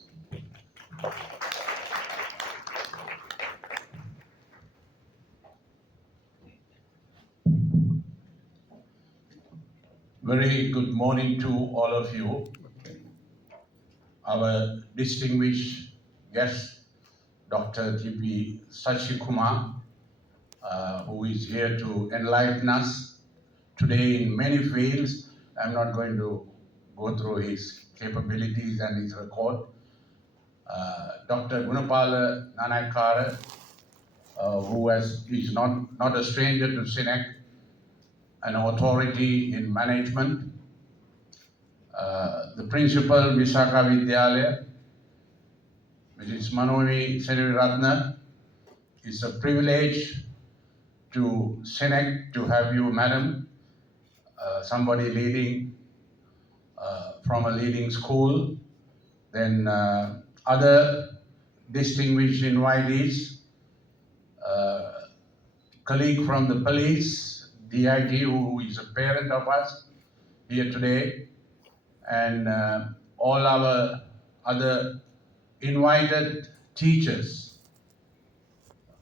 Very good morning to all of you. Our distinguished guest, Dr. G.P. Sashikumar, who is here to enlighten us today in many fields. I'm not going to go through his capabilities and his record. Dr. Gunapala Nanakara, who is not a stranger to CINEC, an authority in management. The principal, Visakha Vidyalaya, Mrs. Manomi Senviratna. It's a privilege to CINEC to have you, madam, somebody leading from a leading school. Then other distinguished invitees, colleague from the police, DIG, who is a parent of us here today, and all our other invited teachers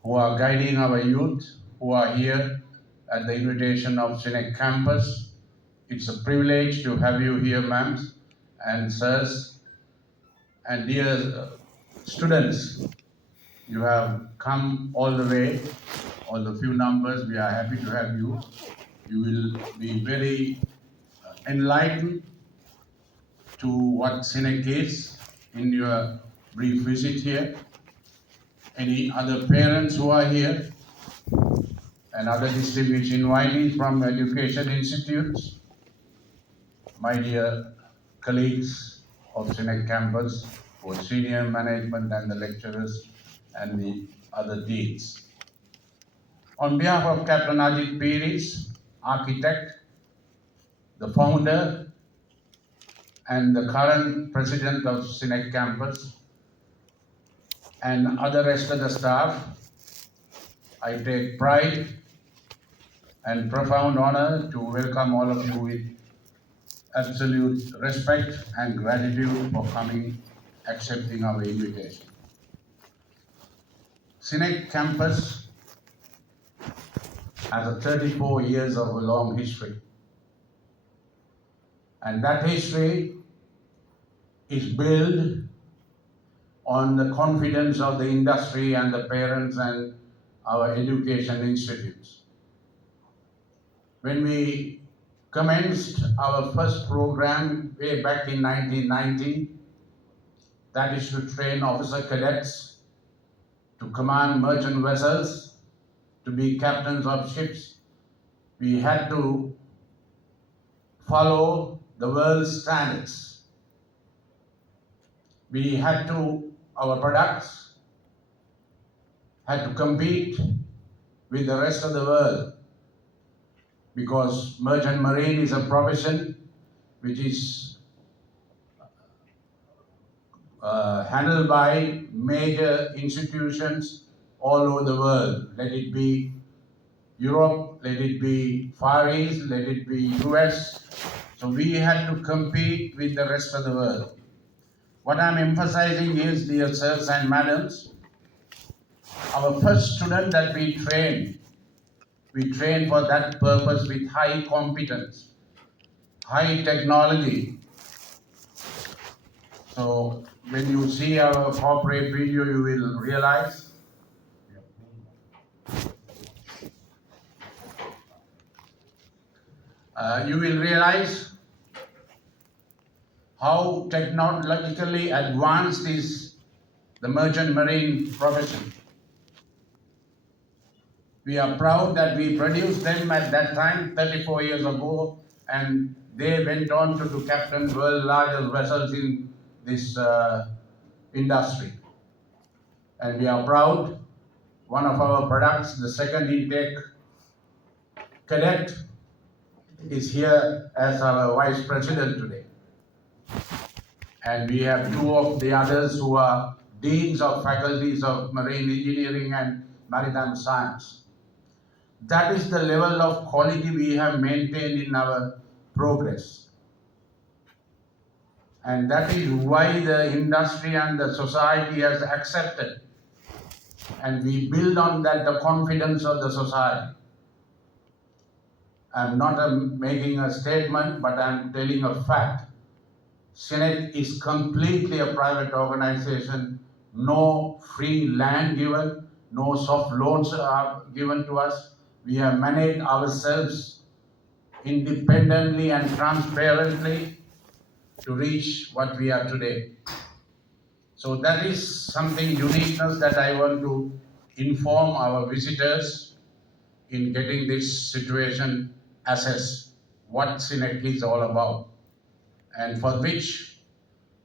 who are guiding our youth, who are here at the invitation of CINEC campus. It's a privilege to have you here, ma'ams and sirs. And dear students, you have come all the way, all the few numbers. We are happy to have you. You will be very enlightened to what CINEC is in your brief visit here. Any other parents who are here and other distinguished invitees from education institutes. my dear colleagues of CINEC campus, both senior management and the lecturers and the other deans. On behalf of Captain Ajit Piris, architect, the founder and the current president of CINEC campus, and other rest of the staff, I take pride and profound honor to welcome all of you with absolute respect and gratitude for coming, accepting our invitation. CINEC campus has a 34 years of a long history. And that history is built on the confidence of the industry and the parents and our education institutes. When we commenced our first program way back in 1990, that is to train officer cadets to command merchant vessels, to be captains of ships, we had to follow the world's standards. Our products had to compete with the rest of the world, because merchant marine is a profession which is handled by major institutions all over the world. Let it be Europe, let it be Far East, let it be US. So we had to compete with the rest of the world. What I'm emphasizing is, dear sirs and madams, our first student that we trained for that purpose with high competence, high technology. So when you see our corporate video, you will realize how technologically advanced is the merchant marine profession. We are proud that we produced them at that time, 34 years ago, and they went on to captain world's largest vessels in this industry. And we are proud, one of our products, the second intake cadet, is here as our vice president today. And we have two of the others who are deans of faculties of marine engineering and maritime science. That is the level of quality we have maintained in our progress. And that is why the industry and the society has accepted. And we build on that the confidence of the society. I'm not making a statement, but I'm telling a fact. CINEC is completely a private organization. No free land given, no soft loans are given to us. We have managed ourselves independently and transparently to reach what we are today. So that is something uniqueness that I want to inform our visitors in getting this situation assessed, what CINEC is all about, and for which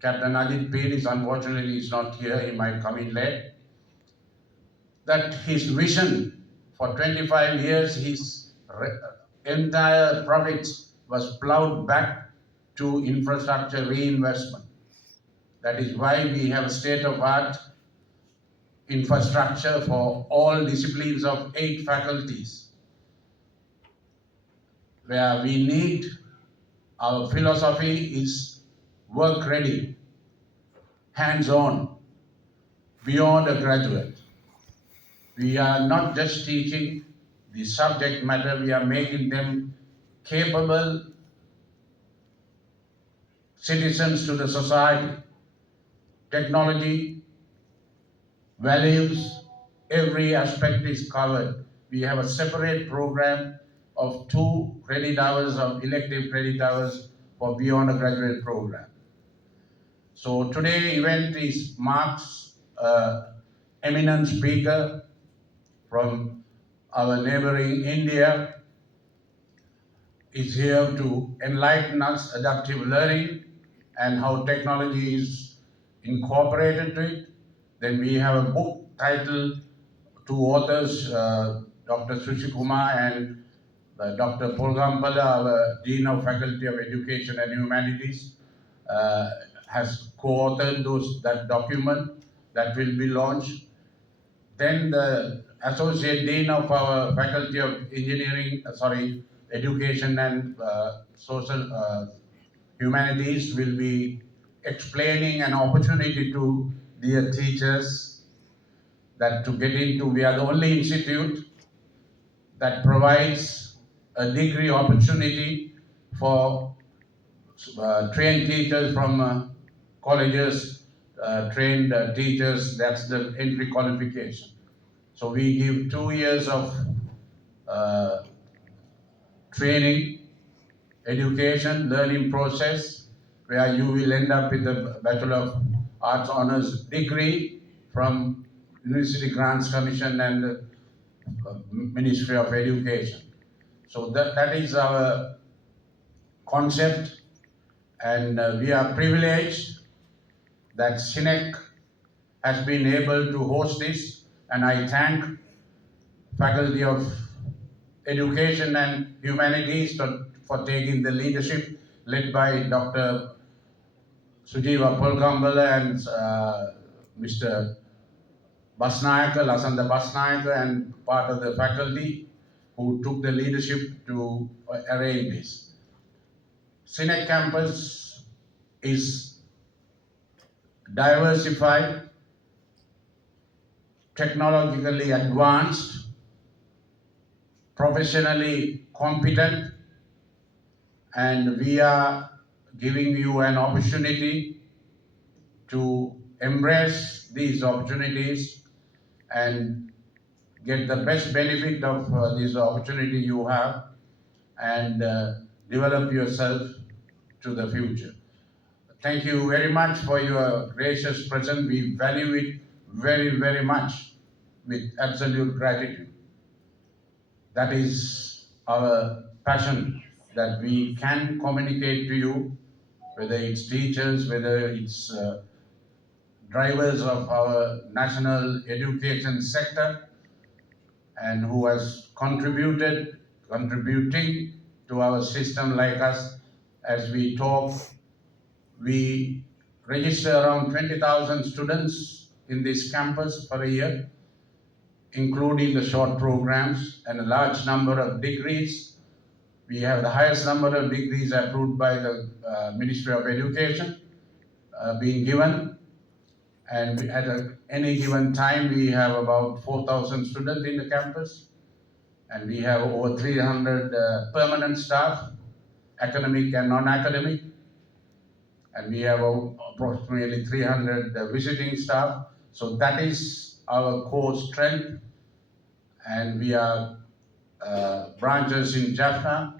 Captain Ajit Piris unfortunately is not here, he might come in late, that his vision for 25 years, his entire profits was plowed back to infrastructure reinvestment. That is why we have state-of-art infrastructure for all disciplines of 8 faculties, where we need, our philosophy is work ready, hands-on, beyond a graduate. We are not just teaching the subject matter, we are making them capable citizens to the society. Technology, values, every aspect is covered. We have a separate program of 2 credit hours of elective credit hours for beyond a graduate program. So today's event marks eminent speaker from our neighboring India, is here to enlighten us adaptive learning and how technology is incorporated to it. Then we have a book titled, two authors, Dr. Sushi Kumar and Dr. Polgampala, our Dean of Faculty of Education and Humanities, has co-authored that document that will be launched. Then the Associate Dean of our Faculty of Engineering, Education and Social Humanities will be explaining an opportunity to their teachers that to get into, we are the only institute that provides a degree opportunity for trained teachers from colleges, trained teachers, that's the entry qualification. So we give 2 years of training, education, learning process, where you will end up with a Bachelor of Arts Honours degree from University Grants Commission and Ministry of Education. So that is our concept, and we are privileged that CINEC has been able to host this, and I thank Faculty of Education and Humanities for taking the leadership, led by Dr. Sujiva Polgambala and Mr. Basnayaka, Lasanda Basnayaka, and part of the faculty who took the leadership to arrange this. CINEC campus is diversified, technologically advanced, professionally competent, and we are giving you an opportunity to embrace these opportunities and get the best benefit of this opportunity you have, and develop yourself to the future. Thank you very much for your gracious presence. We value it very, very much with absolute gratitude. That is our passion, that we can communicate to you, whether it's teachers, whether it's drivers of our national education sector, and who has contributing to our system like us. As we talk, we register around 20,000 students in this campus per year, including the short programs, and a large number of degrees. We have the highest number of degrees approved by the Ministry of Education being given. And at any given time, we have about 4,000 students in the campus. And we have over 300 permanent staff, academic and non-academic. And we have approximately 300 visiting staff. So that is our core strength. And we have branches in Jaffna,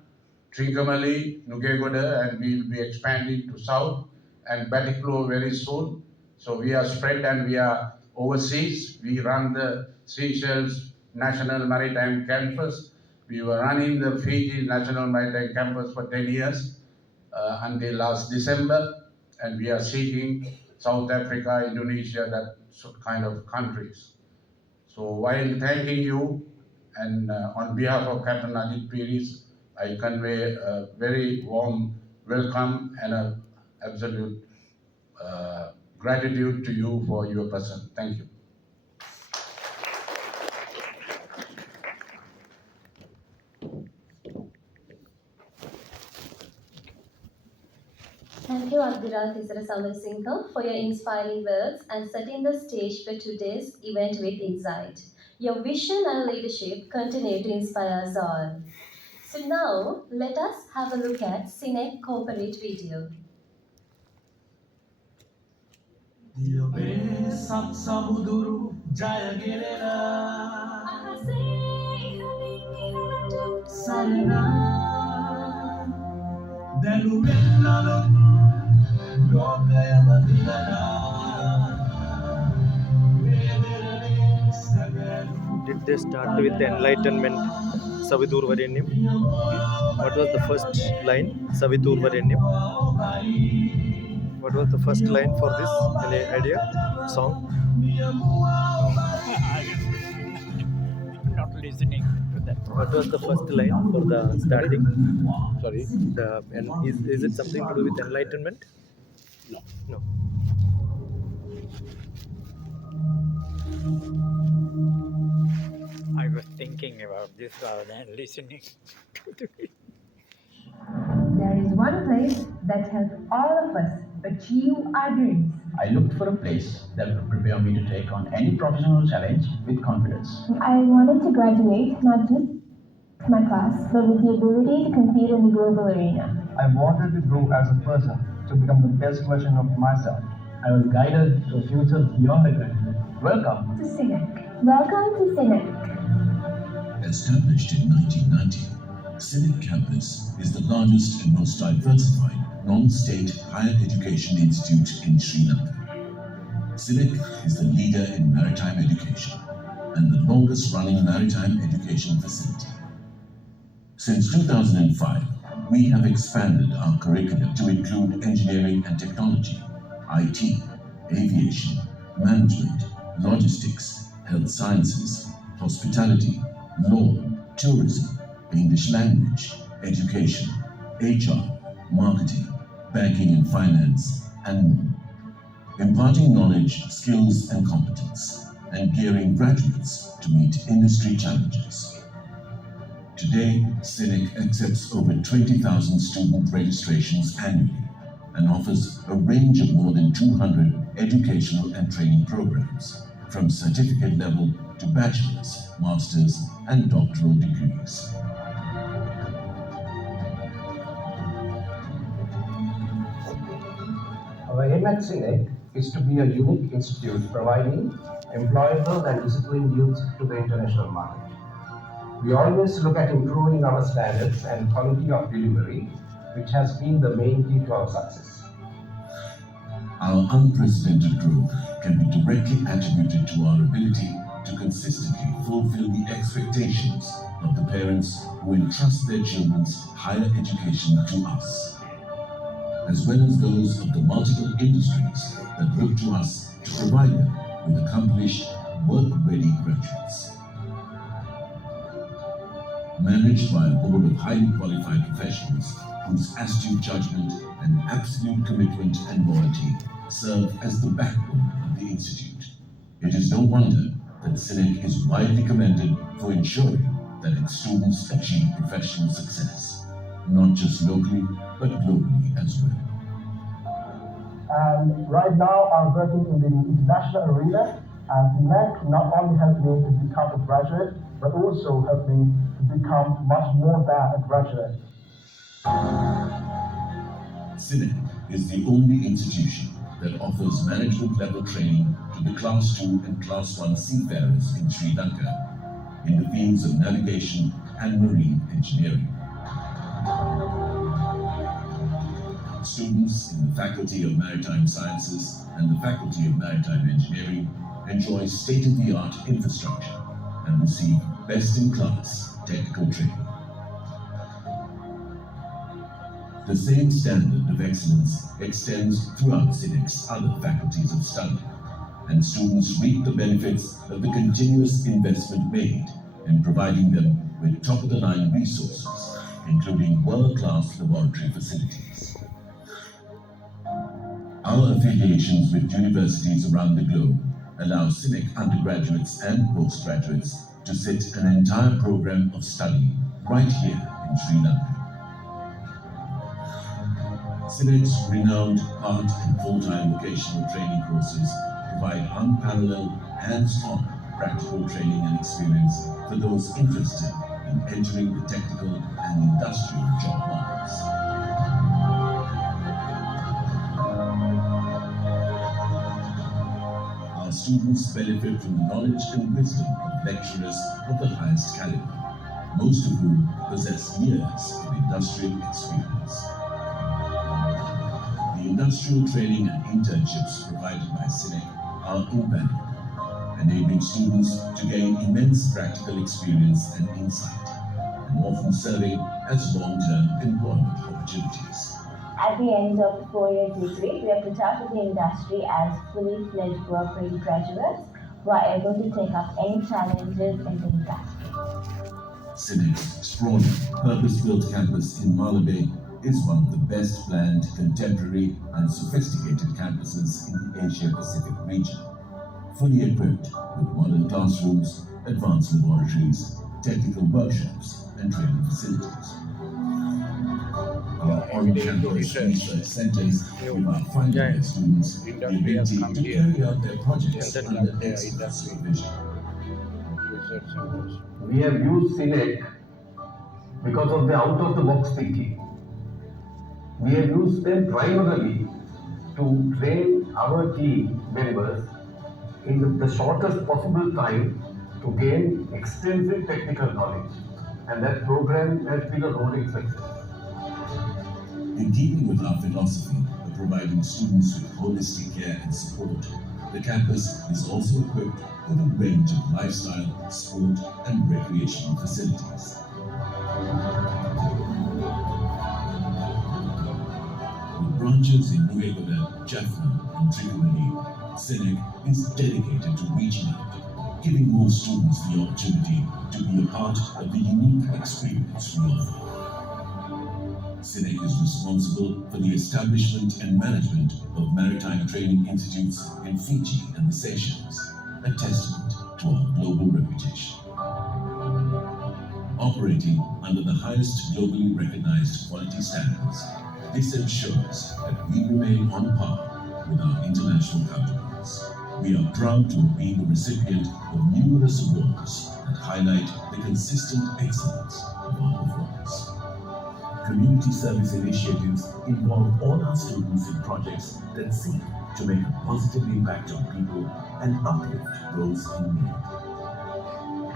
Trincomalee, Nugegoda, and we will be expanding to South and Batticaloa very soon. So we are spread and we are overseas. We run the Seychelles National Maritime Campus. We were running the Fiji National Maritime Campus for 10 years until last December. And we are seeking South Africa, Indonesia, that kind of countries. So while thanking you, and on behalf of Captain Ajit Piris, I convey a very warm welcome and an absolute gratitude to you for your presence. Thank you. Thank you, Admiral Tisara Samarasinghe, for your inspiring words and setting the stage for today's event with insight. Your vision and leadership continue to inspire us all. So now, let us have a look at CINEC corporate video. did they start with the enlightenment Savitur Varenyam? What was the first line? Savitur Varenyam. What was the first line for this? Any idea? Song? Not listening to that. What was the first line for the starting? Sorry? Is it something to do with enlightenment? No. No. I was thinking about this rather than listening to it. There is one place that helps all of us achieve our dreams. I looked for a place that would prepare me to take on any professional challenge with confidence. I wanted to graduate not just my class, but with the ability to compete in the global arena. I wanted to grow as a person, to become the best version of myself. I was guided to a future beyond the graduate. Welcome To CINEC. Welcome to CINEC. Established in 1990, CINEC Campus is the largest and most diversified non-state higher education institute in Sri Lanka. CINEC is the leader in maritime education and the longest-running maritime education facility. Since 2005, we have expanded our curriculum to include engineering and technology, IT, aviation, management, logistics, health sciences, hospitality, law, tourism, English language, education, HR, marketing, banking and finance, and more. Imparting knowledge, skills, and competence, and gearing graduates to meet industry challenges. Today, CINEC accepts over 20,000 student registrations annually and offers a range of more than 200 educational and training programs, from certificate level to bachelor's, master's, and doctoral degrees. Our aim at CINEC is to be a unique institute providing employable and disciplined youth to the international market. We always look at improving our standards and quality of delivery, which has been the main key to our success. Our unprecedented growth can be directly attributed to our ability to consistently fulfill the expectations of the parents who entrust their children's higher education to us, as well as those of the multiple industries that look to us to provide them with accomplished, work-ready graduates. Managed by a board of highly qualified professionals whose astute judgment and absolute commitment and loyalty serve as the backbone of the Institute. It is no wonder that CINEC is widely commended for ensuring that its students achieve professional success, not just locally, but globally as well. And right now, I'm working in the international arena, and CINEC not only helped me to become a graduate, but also helped me to become much more than a graduate. CINEC is the only institution that offers management level training to the Class 2 and Class 1 seafarers in Sri Lanka in the fields of navigation and marine engineering. Students in the Faculty of Maritime Sciences and the Faculty of Maritime Engineering enjoy state-of-the-art infrastructure and receive best-in-class technical training. The same standard of excellence extends throughout CINEC's other faculties of study, and students reap the benefits of the continuous investment made in providing them with top-of-the-line resources, including world-class laboratory facilities. Our affiliations with universities around the globe allow CINEC undergraduates and postgraduates to sit an entire program of study right here in Sri Lanka. CINEC's renowned part and full-time vocational training courses provide unparalleled hands-on practical training and experience for those interested in entering the technical and industrial job markets. Our students benefit from the knowledge and wisdom of lecturers of the highest caliber, most of whom possess years of industrial experience. The industrial training and internships provided by CINEC are invaluable enabling students to gain immense practical experience and insight, and often serving as long-term employment opportunities. At the end of the 4-year degree, we are put out of the industry as fully fledged work-ready graduates who are able to take up any challenges in the industry. CINEC's sprawling, purpose-built campus in Malabé is one of the best planned, contemporary and sophisticated campuses in the Asia-Pacific region. Fully equipped with modern classrooms, advanced laboratories, technical workshops and training facilities. Our on-campus research centers give our final year students the ability to carry out their projects under expert supervision. We have used CINEC because of the out-of-the-box thinking. We have used them primarily to train our team members in the shortest possible time to gain extensive technical knowledge. And that program has been a roaring success. In keeping with our philosophy of providing students with holistic care and support, the campus is also equipped with a range of lifestyle, sport, and recreational facilities. With branches in Nuevo, Jaffna, and Tricomani, CINEC is dedicated to reaching out, giving more students the opportunity to be a part of the unique experience we offer. CINEC is responsible for the establishment and management of maritime training institutes in Fiji and the Seychelles, a testament to our global reputation. Operating under the highest globally recognized quality standards, this ensures that we remain on par with our international counterparts. We are proud to have been the recipient of numerous awards that highlight the consistent excellence of our performance. Community service initiatives involve all our students in projects that seek to make a positive impact on people and uplift those in need.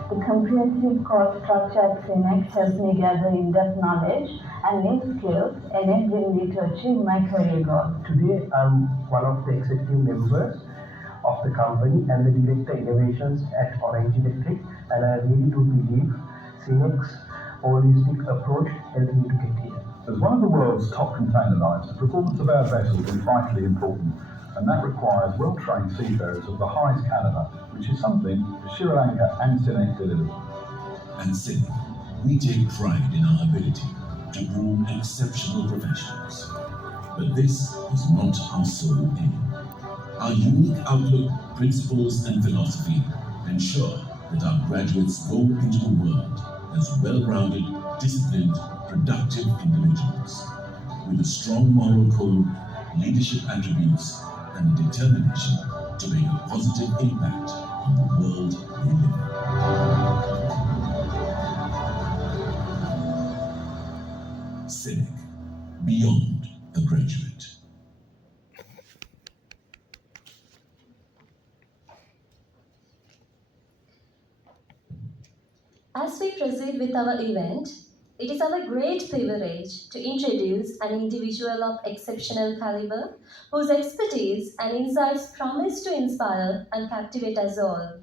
The comprehensive course structure at CINEC helps me gather in-depth knowledge and new skills, enabling me to achieve my career goals. Today, I'm one of the executive members of the company and the Director Innovations at Orange Electric, and I really do believe CINEC's holistic approach helped me to get here. As one of the world's top container lines, the performance of our vessels is vitally important, and that requires well-trained seafarers of the highest caliber, which is something Sri Lanka and CINEC delivers. At CINEC, we take pride in our ability to groom exceptional professionals. But this is not our sole aim. Our unique outlook, principles, and philosophy ensure that our graduates go into the world as well-rounded, disciplined, productive individuals with a strong moral code, leadership attributes, and a determination to make a positive impact on the world they live in. CINEC, beyond the graduate. As we proceed with our event, it is our great privilege to introduce an individual of exceptional caliber whose expertise and insights promise to inspire and captivate us all.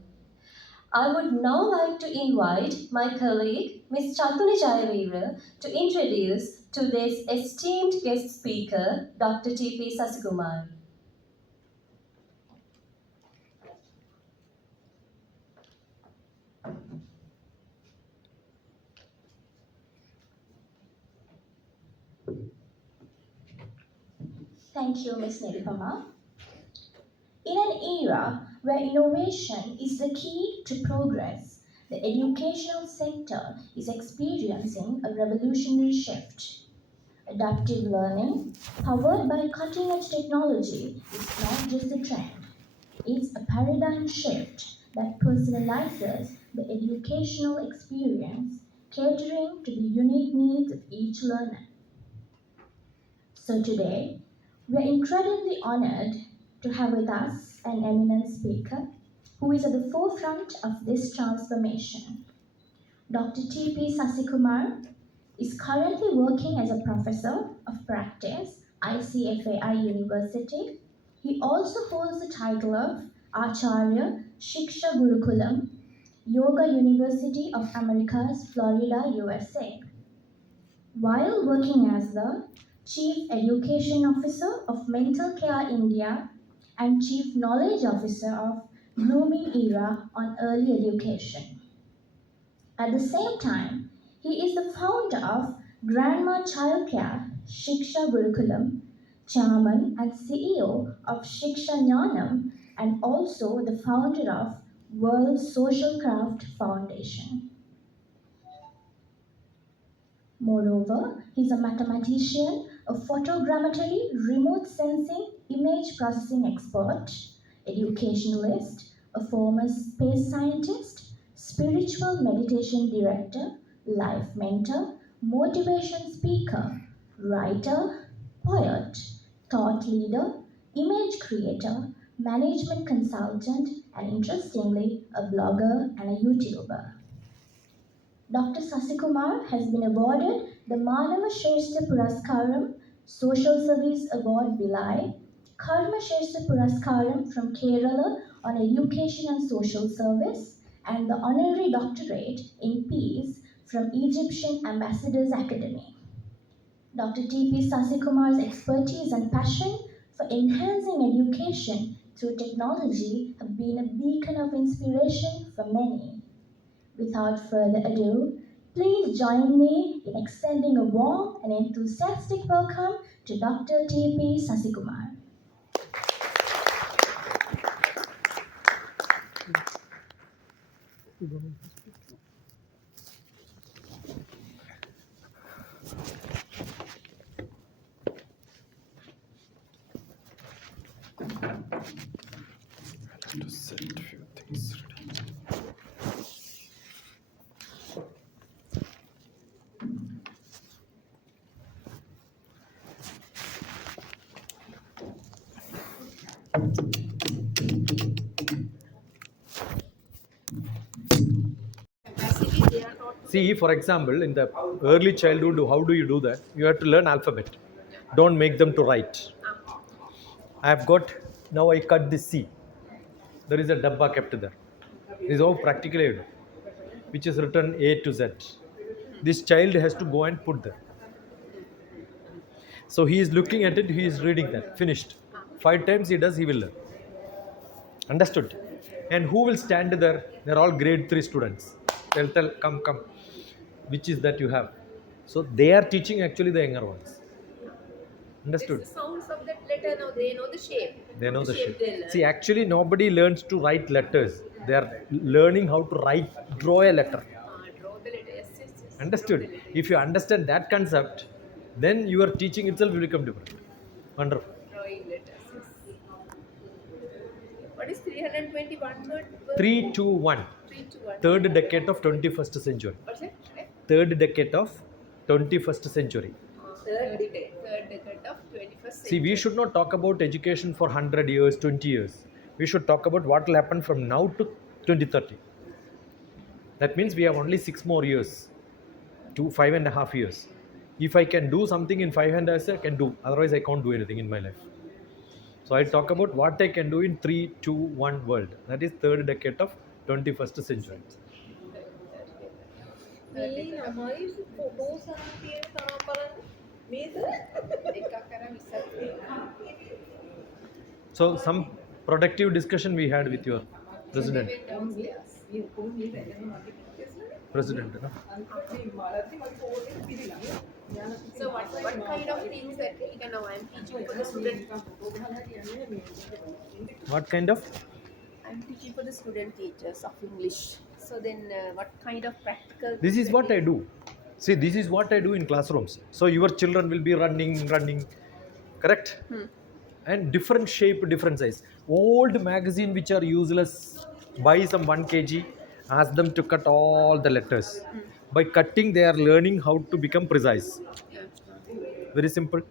I would now like to invite my colleague, Ms. Chatuni Jayavira, to introduce today's esteemed guest speaker, Dr. T.P. Sasikumar. Thank you, Ms. Nirupama. In an era where innovation is the key to progress, the educational sector is experiencing a revolutionary shift. Adaptive learning, powered by cutting-edge technology, is not just a trend. It's a paradigm shift that personalizes the educational experience, catering to the unique needs of each learner. So today, we are incredibly honored to have with us an eminent speaker who is at the forefront of this transformation. Dr. T.P. Sasikumar is currently working as a professor of practice, ICFAI University. He also holds the title of Acharya Shiksha Gurukulam, Yoga University of Americas, Florida, USA. While working as the Chief Education Officer of Mental Care India and Chief Knowledge Officer of Blooming Era on Early Education. At the same time, he is the founder of Grandma Childcare Shiksha Gurukulam, Chairman and CEO of Shiksha Jnanam, and also the founder of World Social Craft Foundation. Moreover, he is a mathematician, a photogrammetry, remote sensing, image processing expert, educationalist, a former space scientist, spiritual meditation director, life mentor, motivation speaker, writer, poet, thought leader, image creator, management consultant, and interestingly, a blogger and a YouTuber. Dr. Sasikumar has been awarded the Manava Shrestha Puraskaram Social Service Award Bilai, Karma Shrestha Puraskaram from Kerala on Education and Social Service, and the Honorary Doctorate in Peace from Egyptian Ambassadors Academy. Dr. T.P. Sasikumar's expertise and passion for enhancing education through technology have been a beacon of inspiration for many. Without further ado, please join me in extending a warm and enthusiastic welcome to Dr. T.P. Sasikumar. To set a few things ready. See, for example, in the early childhood, how do you do that? You have to learn alphabet. Don't make them to write. I have got, now I cut this C. There is a dabba kept there. This is how practically I do, which is written A to Z. This child has to go and put there. So he is looking at it, he is reading that. Finished. 5 times he does, he will learn. Understood? And who will stand there? They're all grade 3 students. They'll tell, come. Which is that you have? So they are teaching actually the younger ones. Understood? It's the sounds of that letter now, they know the shape. They know the shape. They learn. See, actually nobody learns to write letters. They are learning how to draw a letter. Draw the letter, yes. Understood? If you understand that concept, then your teaching itself will become different. Wonderful. Drawing letters, yes. What is 321 word? 321. 321. Third decade of 21st century. What's it? Third decade of 21st century. Third decade of 21st century. See, we should not talk about education for 100 years, 20 years. We should talk about what will happen from now to 2030. That means we have only 6 more years to 5.5 years. If I can do something in 5.5 years, I can do. Otherwise, I can't do anything in my life. So I talk about what I can do in 3, 2, 1 world. That is third decade of 21st century. So some productive discussion we had with your president. President, no? So what kind of things that now I am teaching for the student? What kind of? I am teaching for the student teachers of English. So then what kind of practical... This is what I do. See, this is what I do in classrooms. So your children will be running, correct? And different shape, different size. Old magazine which are useless, buy some 1 kg, ask them to cut all the letters. By cutting, they are learning how to become precise. Very simple.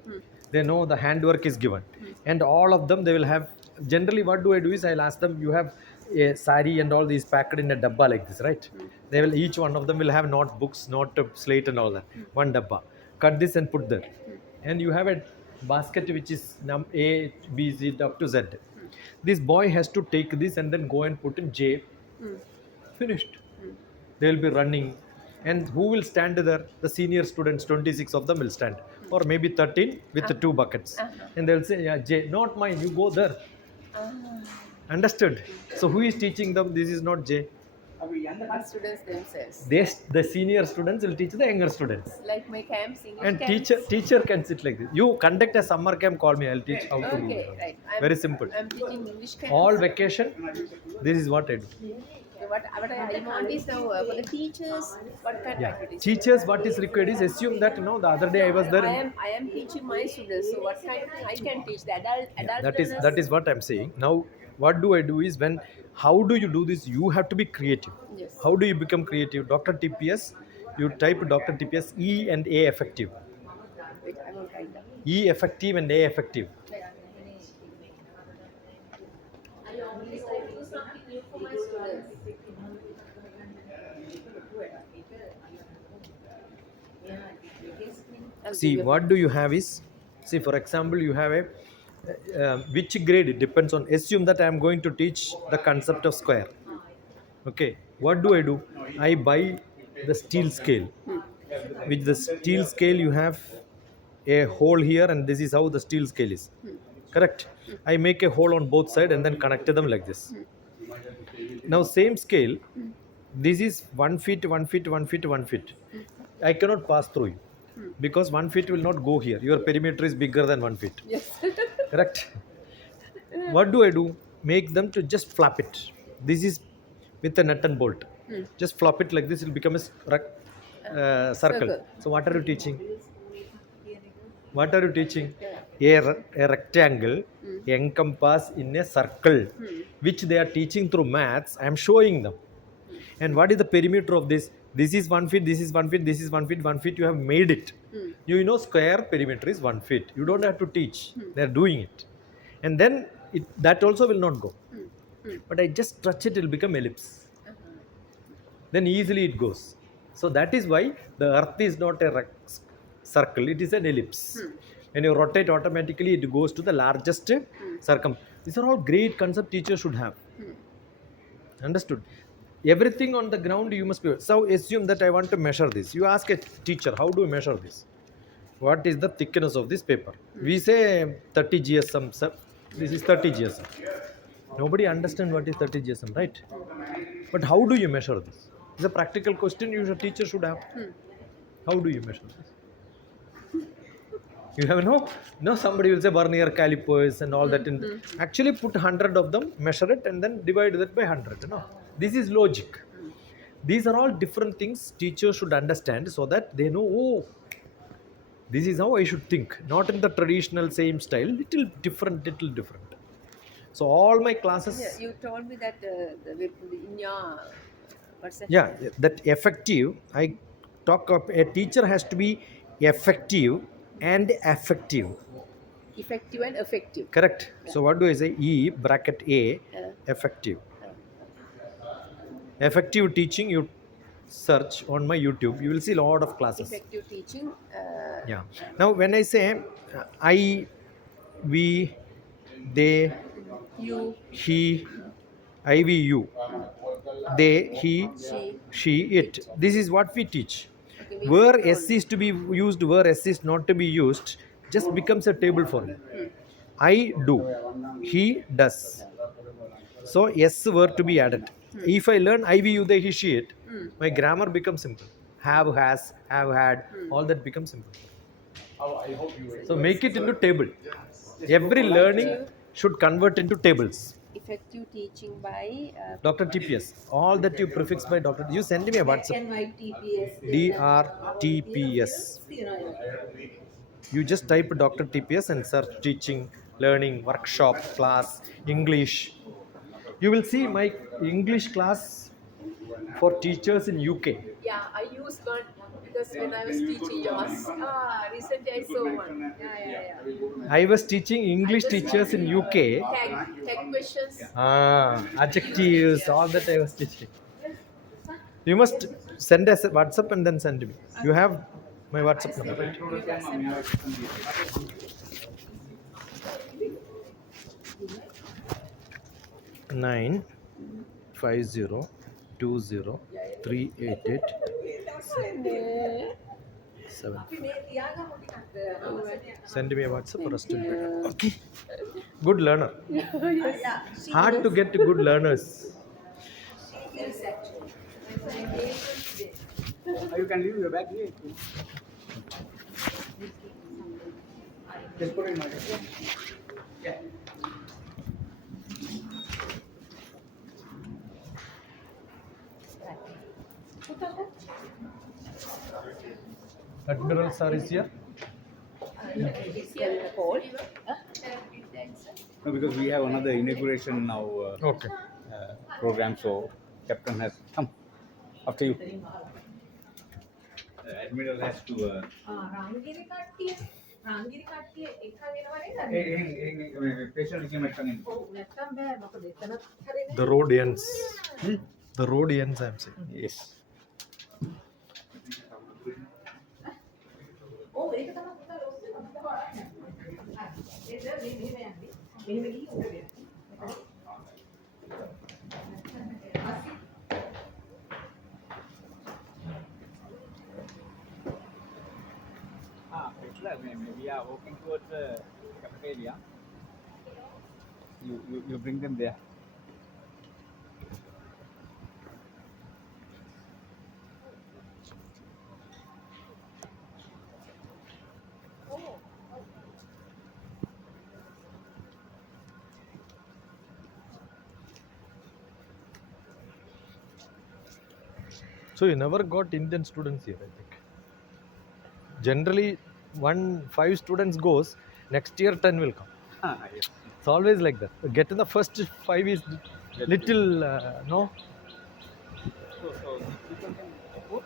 They know the handwork is given. And all of them, they will have, generally what do I do is, I'll ask them, you have a sari and all these packed in a dabba like this, right? They will, each one of them will have notebooks, note slate and all that. 1 dabba. Cut this and put there. And you have a basket which is A, B, Z up to Z. This boy has to take this and then go and put in J. Finished. They will be running. And who will stand there? The senior students, 26 of them will stand. Or maybe 13 with the 2 buckets. And they'll say, yeah, J, not mine, you go there. Understood? So who is teaching them? This is not J. The students themselves. The senior students will teach the younger students. Like my camps, English And camps. teacher can sit like this. You conduct a summer camp, call me, I'll teach how to do it. Right. Very simple. I'm teaching English camps. All vacation, this is what I do. What I want is now for the teachers, what kind of activities? Teachers, what is required is assume that, the other day I was there. I am teaching my students, so what kind of thing I can teach the adult That is what I'm saying. Now, what do I do is how do you do this? You have to be creative. Yes. How do you become creative? DrTPS, you type DrTPS, E and A effective. Wait, I will write down. E effective and A effective. I always do something new for my students. See, what do you have is, see, for example, you have a, which grade, it depends on, assume that I am going to teach the concept of square. Okay, what do? I buy the steel scale. With the steel scale, you have a hole here, and this is how the steel scale is. Correct? I make a hole on both sides and then connect them like this. Now, same scale, this is 1 feet, 1 feet, 1 feet, 1 feet. I cannot pass through you because 1 feet will not go here. Your perimeter is bigger than 1 feet. Yes. Correct? What do? Make them to just flap it. This is with a nut and bolt. Just flop it like this, it will become a circle. So what are you teaching? What are you teaching? A rectangle encompass in a circle, which they are teaching through maths. I am showing them. And what is the perimeter of this? This is 1 feet, this is 1 feet, this is 1 feet, 1 feet. You have made it. You know square perimeter is 1 feet. You don't have to teach. They are doing it. And then that also will not go. But I just touch it, it will become ellipse. Then easily it goes. So that is why the earth is not a circle, it is an ellipse. When you rotate, automatically it goes to the largest circumference. These are all great concept teachers should have. Understood? Everything on the ground you must be. So assume that I want to measure this. You ask a teacher, how do you measure this? What is the thickness of this paper? We say 30 GSM, sir. This is 30 GSM. Nobody understands what is 30 GSM, right? But how do you measure this? It's a practical question your teacher should have. How do you measure this? You have no, somebody will say vernier calipers and all that. Actually put 100 of them, measure it and then divide that by 100. This is logic. These are all different things teachers should understand so that they know, this is how I should think. Not in the traditional same style, little different. So all my classes... Yeah, you told me that in your... Yeah, that effective, I talk of a teacher has to be effective and effective. Effective and effective. Correct. So what do I say? E bracket A, effective. Effective teaching, you search on my YouTube, you will see a lot of classes. Effective teaching. Yeah. Now when I say I, we, they, you, he, I, we, you, they, he, she, it. This is what we teach. Okay, where S is to be used, where S is not to be used, just becomes a table for me. I do, he does. So S were to be added. If I learn I, we, you, they, he, she, it, my grammar becomes simple. Have, has, have, had, all that becomes simple. So make it into table. Every learning should convert into tables. Effective teaching by DrTPS. All that you prefix by Dr. You send me a WhatsApp. DrTPS. You just type DrTPS and search teaching, learning, workshop, class, English. You will see my English class for teachers in UK. Yeah, I used one because when I was teaching yours, recently I saw one. Yeah. I was teaching English teachers in UK. Tag questions. Adjectives, all that I was teaching. You must send us a WhatsApp and then send me. You have my WhatsApp number, right? 7. Send me a WhatsApp or a still better. Okay. Good learner. Yes. Hard to get good learners. She is actually. You can leave your bag here. Just put it in my bag. Yeah. Admiral sir is here. No, because we have another inauguration now Okay. program, so Captain has come after you. Admiral has to. The road ends. The road ends, I'm saying. Yes. We are walking towards the cafeteria. You bring them there. So you never got Indian students here, I think. Generally, 5 students goes, next year 10 will come. Yes. It's always like that. Get in the first 5 is little, no? So people can afford.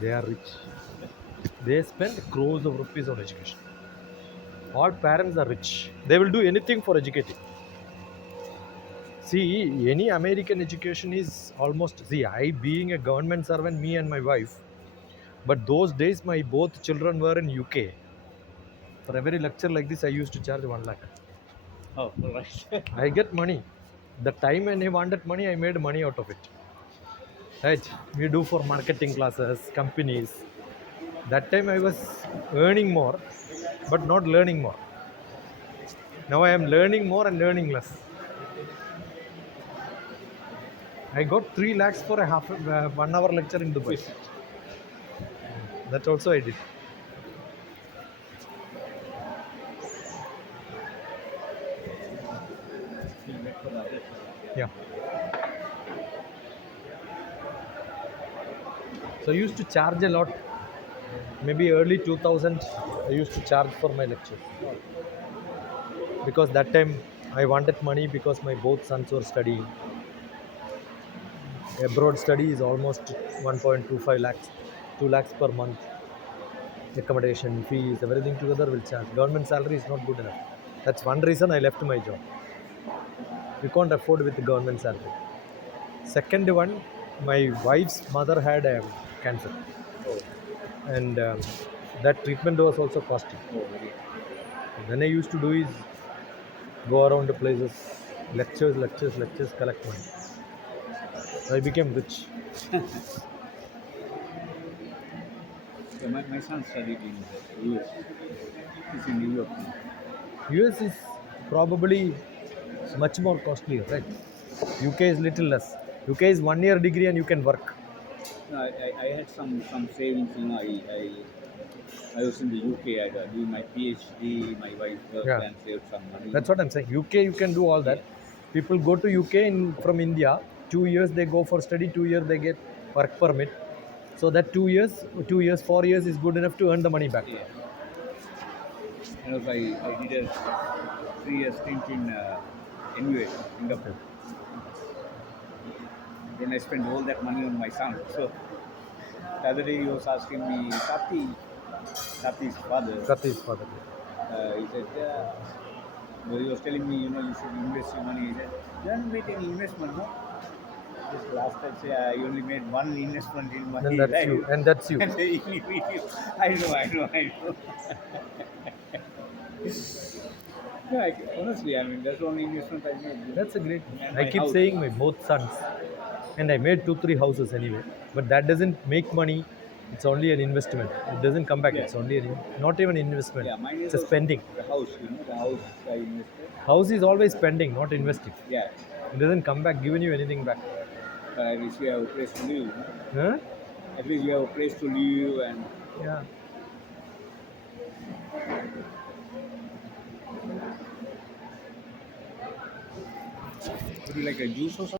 They are rich. They spend crores of rupees on education. All parents are rich. They will do anything for educating. See, any American education is almost, I being a government servant, me and my wife, but those days my both children were in UK. For every lecture like this, I used to charge 1 lakh. Oh, right. I get money. The time when I wanted money, I made money out of it. Right? We do for marketing classes, companies. That time I was earning more, but not learning more. Now I am learning more and learning less. I got 3 lakhs for a 1 hour lecture in Dubai. That also I did. Yeah. So I used to charge a lot. Maybe early 2000, I used to charge for my lecture. Because that time I wanted money because my both sons were studying. Abroad study is almost 1.25 lakhs, 2 lakhs per month. Accommodation, fees, everything together will charge. Government salary is not good enough. That's one reason I left my job. We can't afford with the government salary. Second one, my wife's mother had cancer. And that treatment was also costly. Then I used to do is go around the places, lectures, collect money. I became rich. My son studied in the US. He's in New York. US is probably much more costly, right? UK is little less. UK is 1 year degree and you can work. No, I had some savings. I was in the UK. I was doing my PhD. My wife worked and saved some money. That's what I'm saying. UK, you can do all that. People go to UK from India. 2 years they go for study. 2 years they get work permit. So that 2 years, 4 years is good enough to earn the money back. Yeah. And also I did a 3-year stint in NUA, Singapore. Then I spent all that money on my son. So the other day he was asking me, Tati's father. He said, he was telling me, you should invest your money. He said, you haven't made any investment, no? Just last time, I only made one investment in my life. And that's you. I know. Yeah, honestly, I mean, that's the only investment I made. That's a great. And I my keep house. saying my both sons, and I made 2 3 houses anyway. But that doesn't make money. It's only an investment. It doesn't come back. Yeah. It's only not even investment. Yeah, mine It's is a also spending. the house, the house I invested. House is always spending, not investing. Yeah. It doesn't come back, giving you anything back. But at least you have a place to live. Huh? At least you have a place to live and. Yeah. Would you like a juice or something?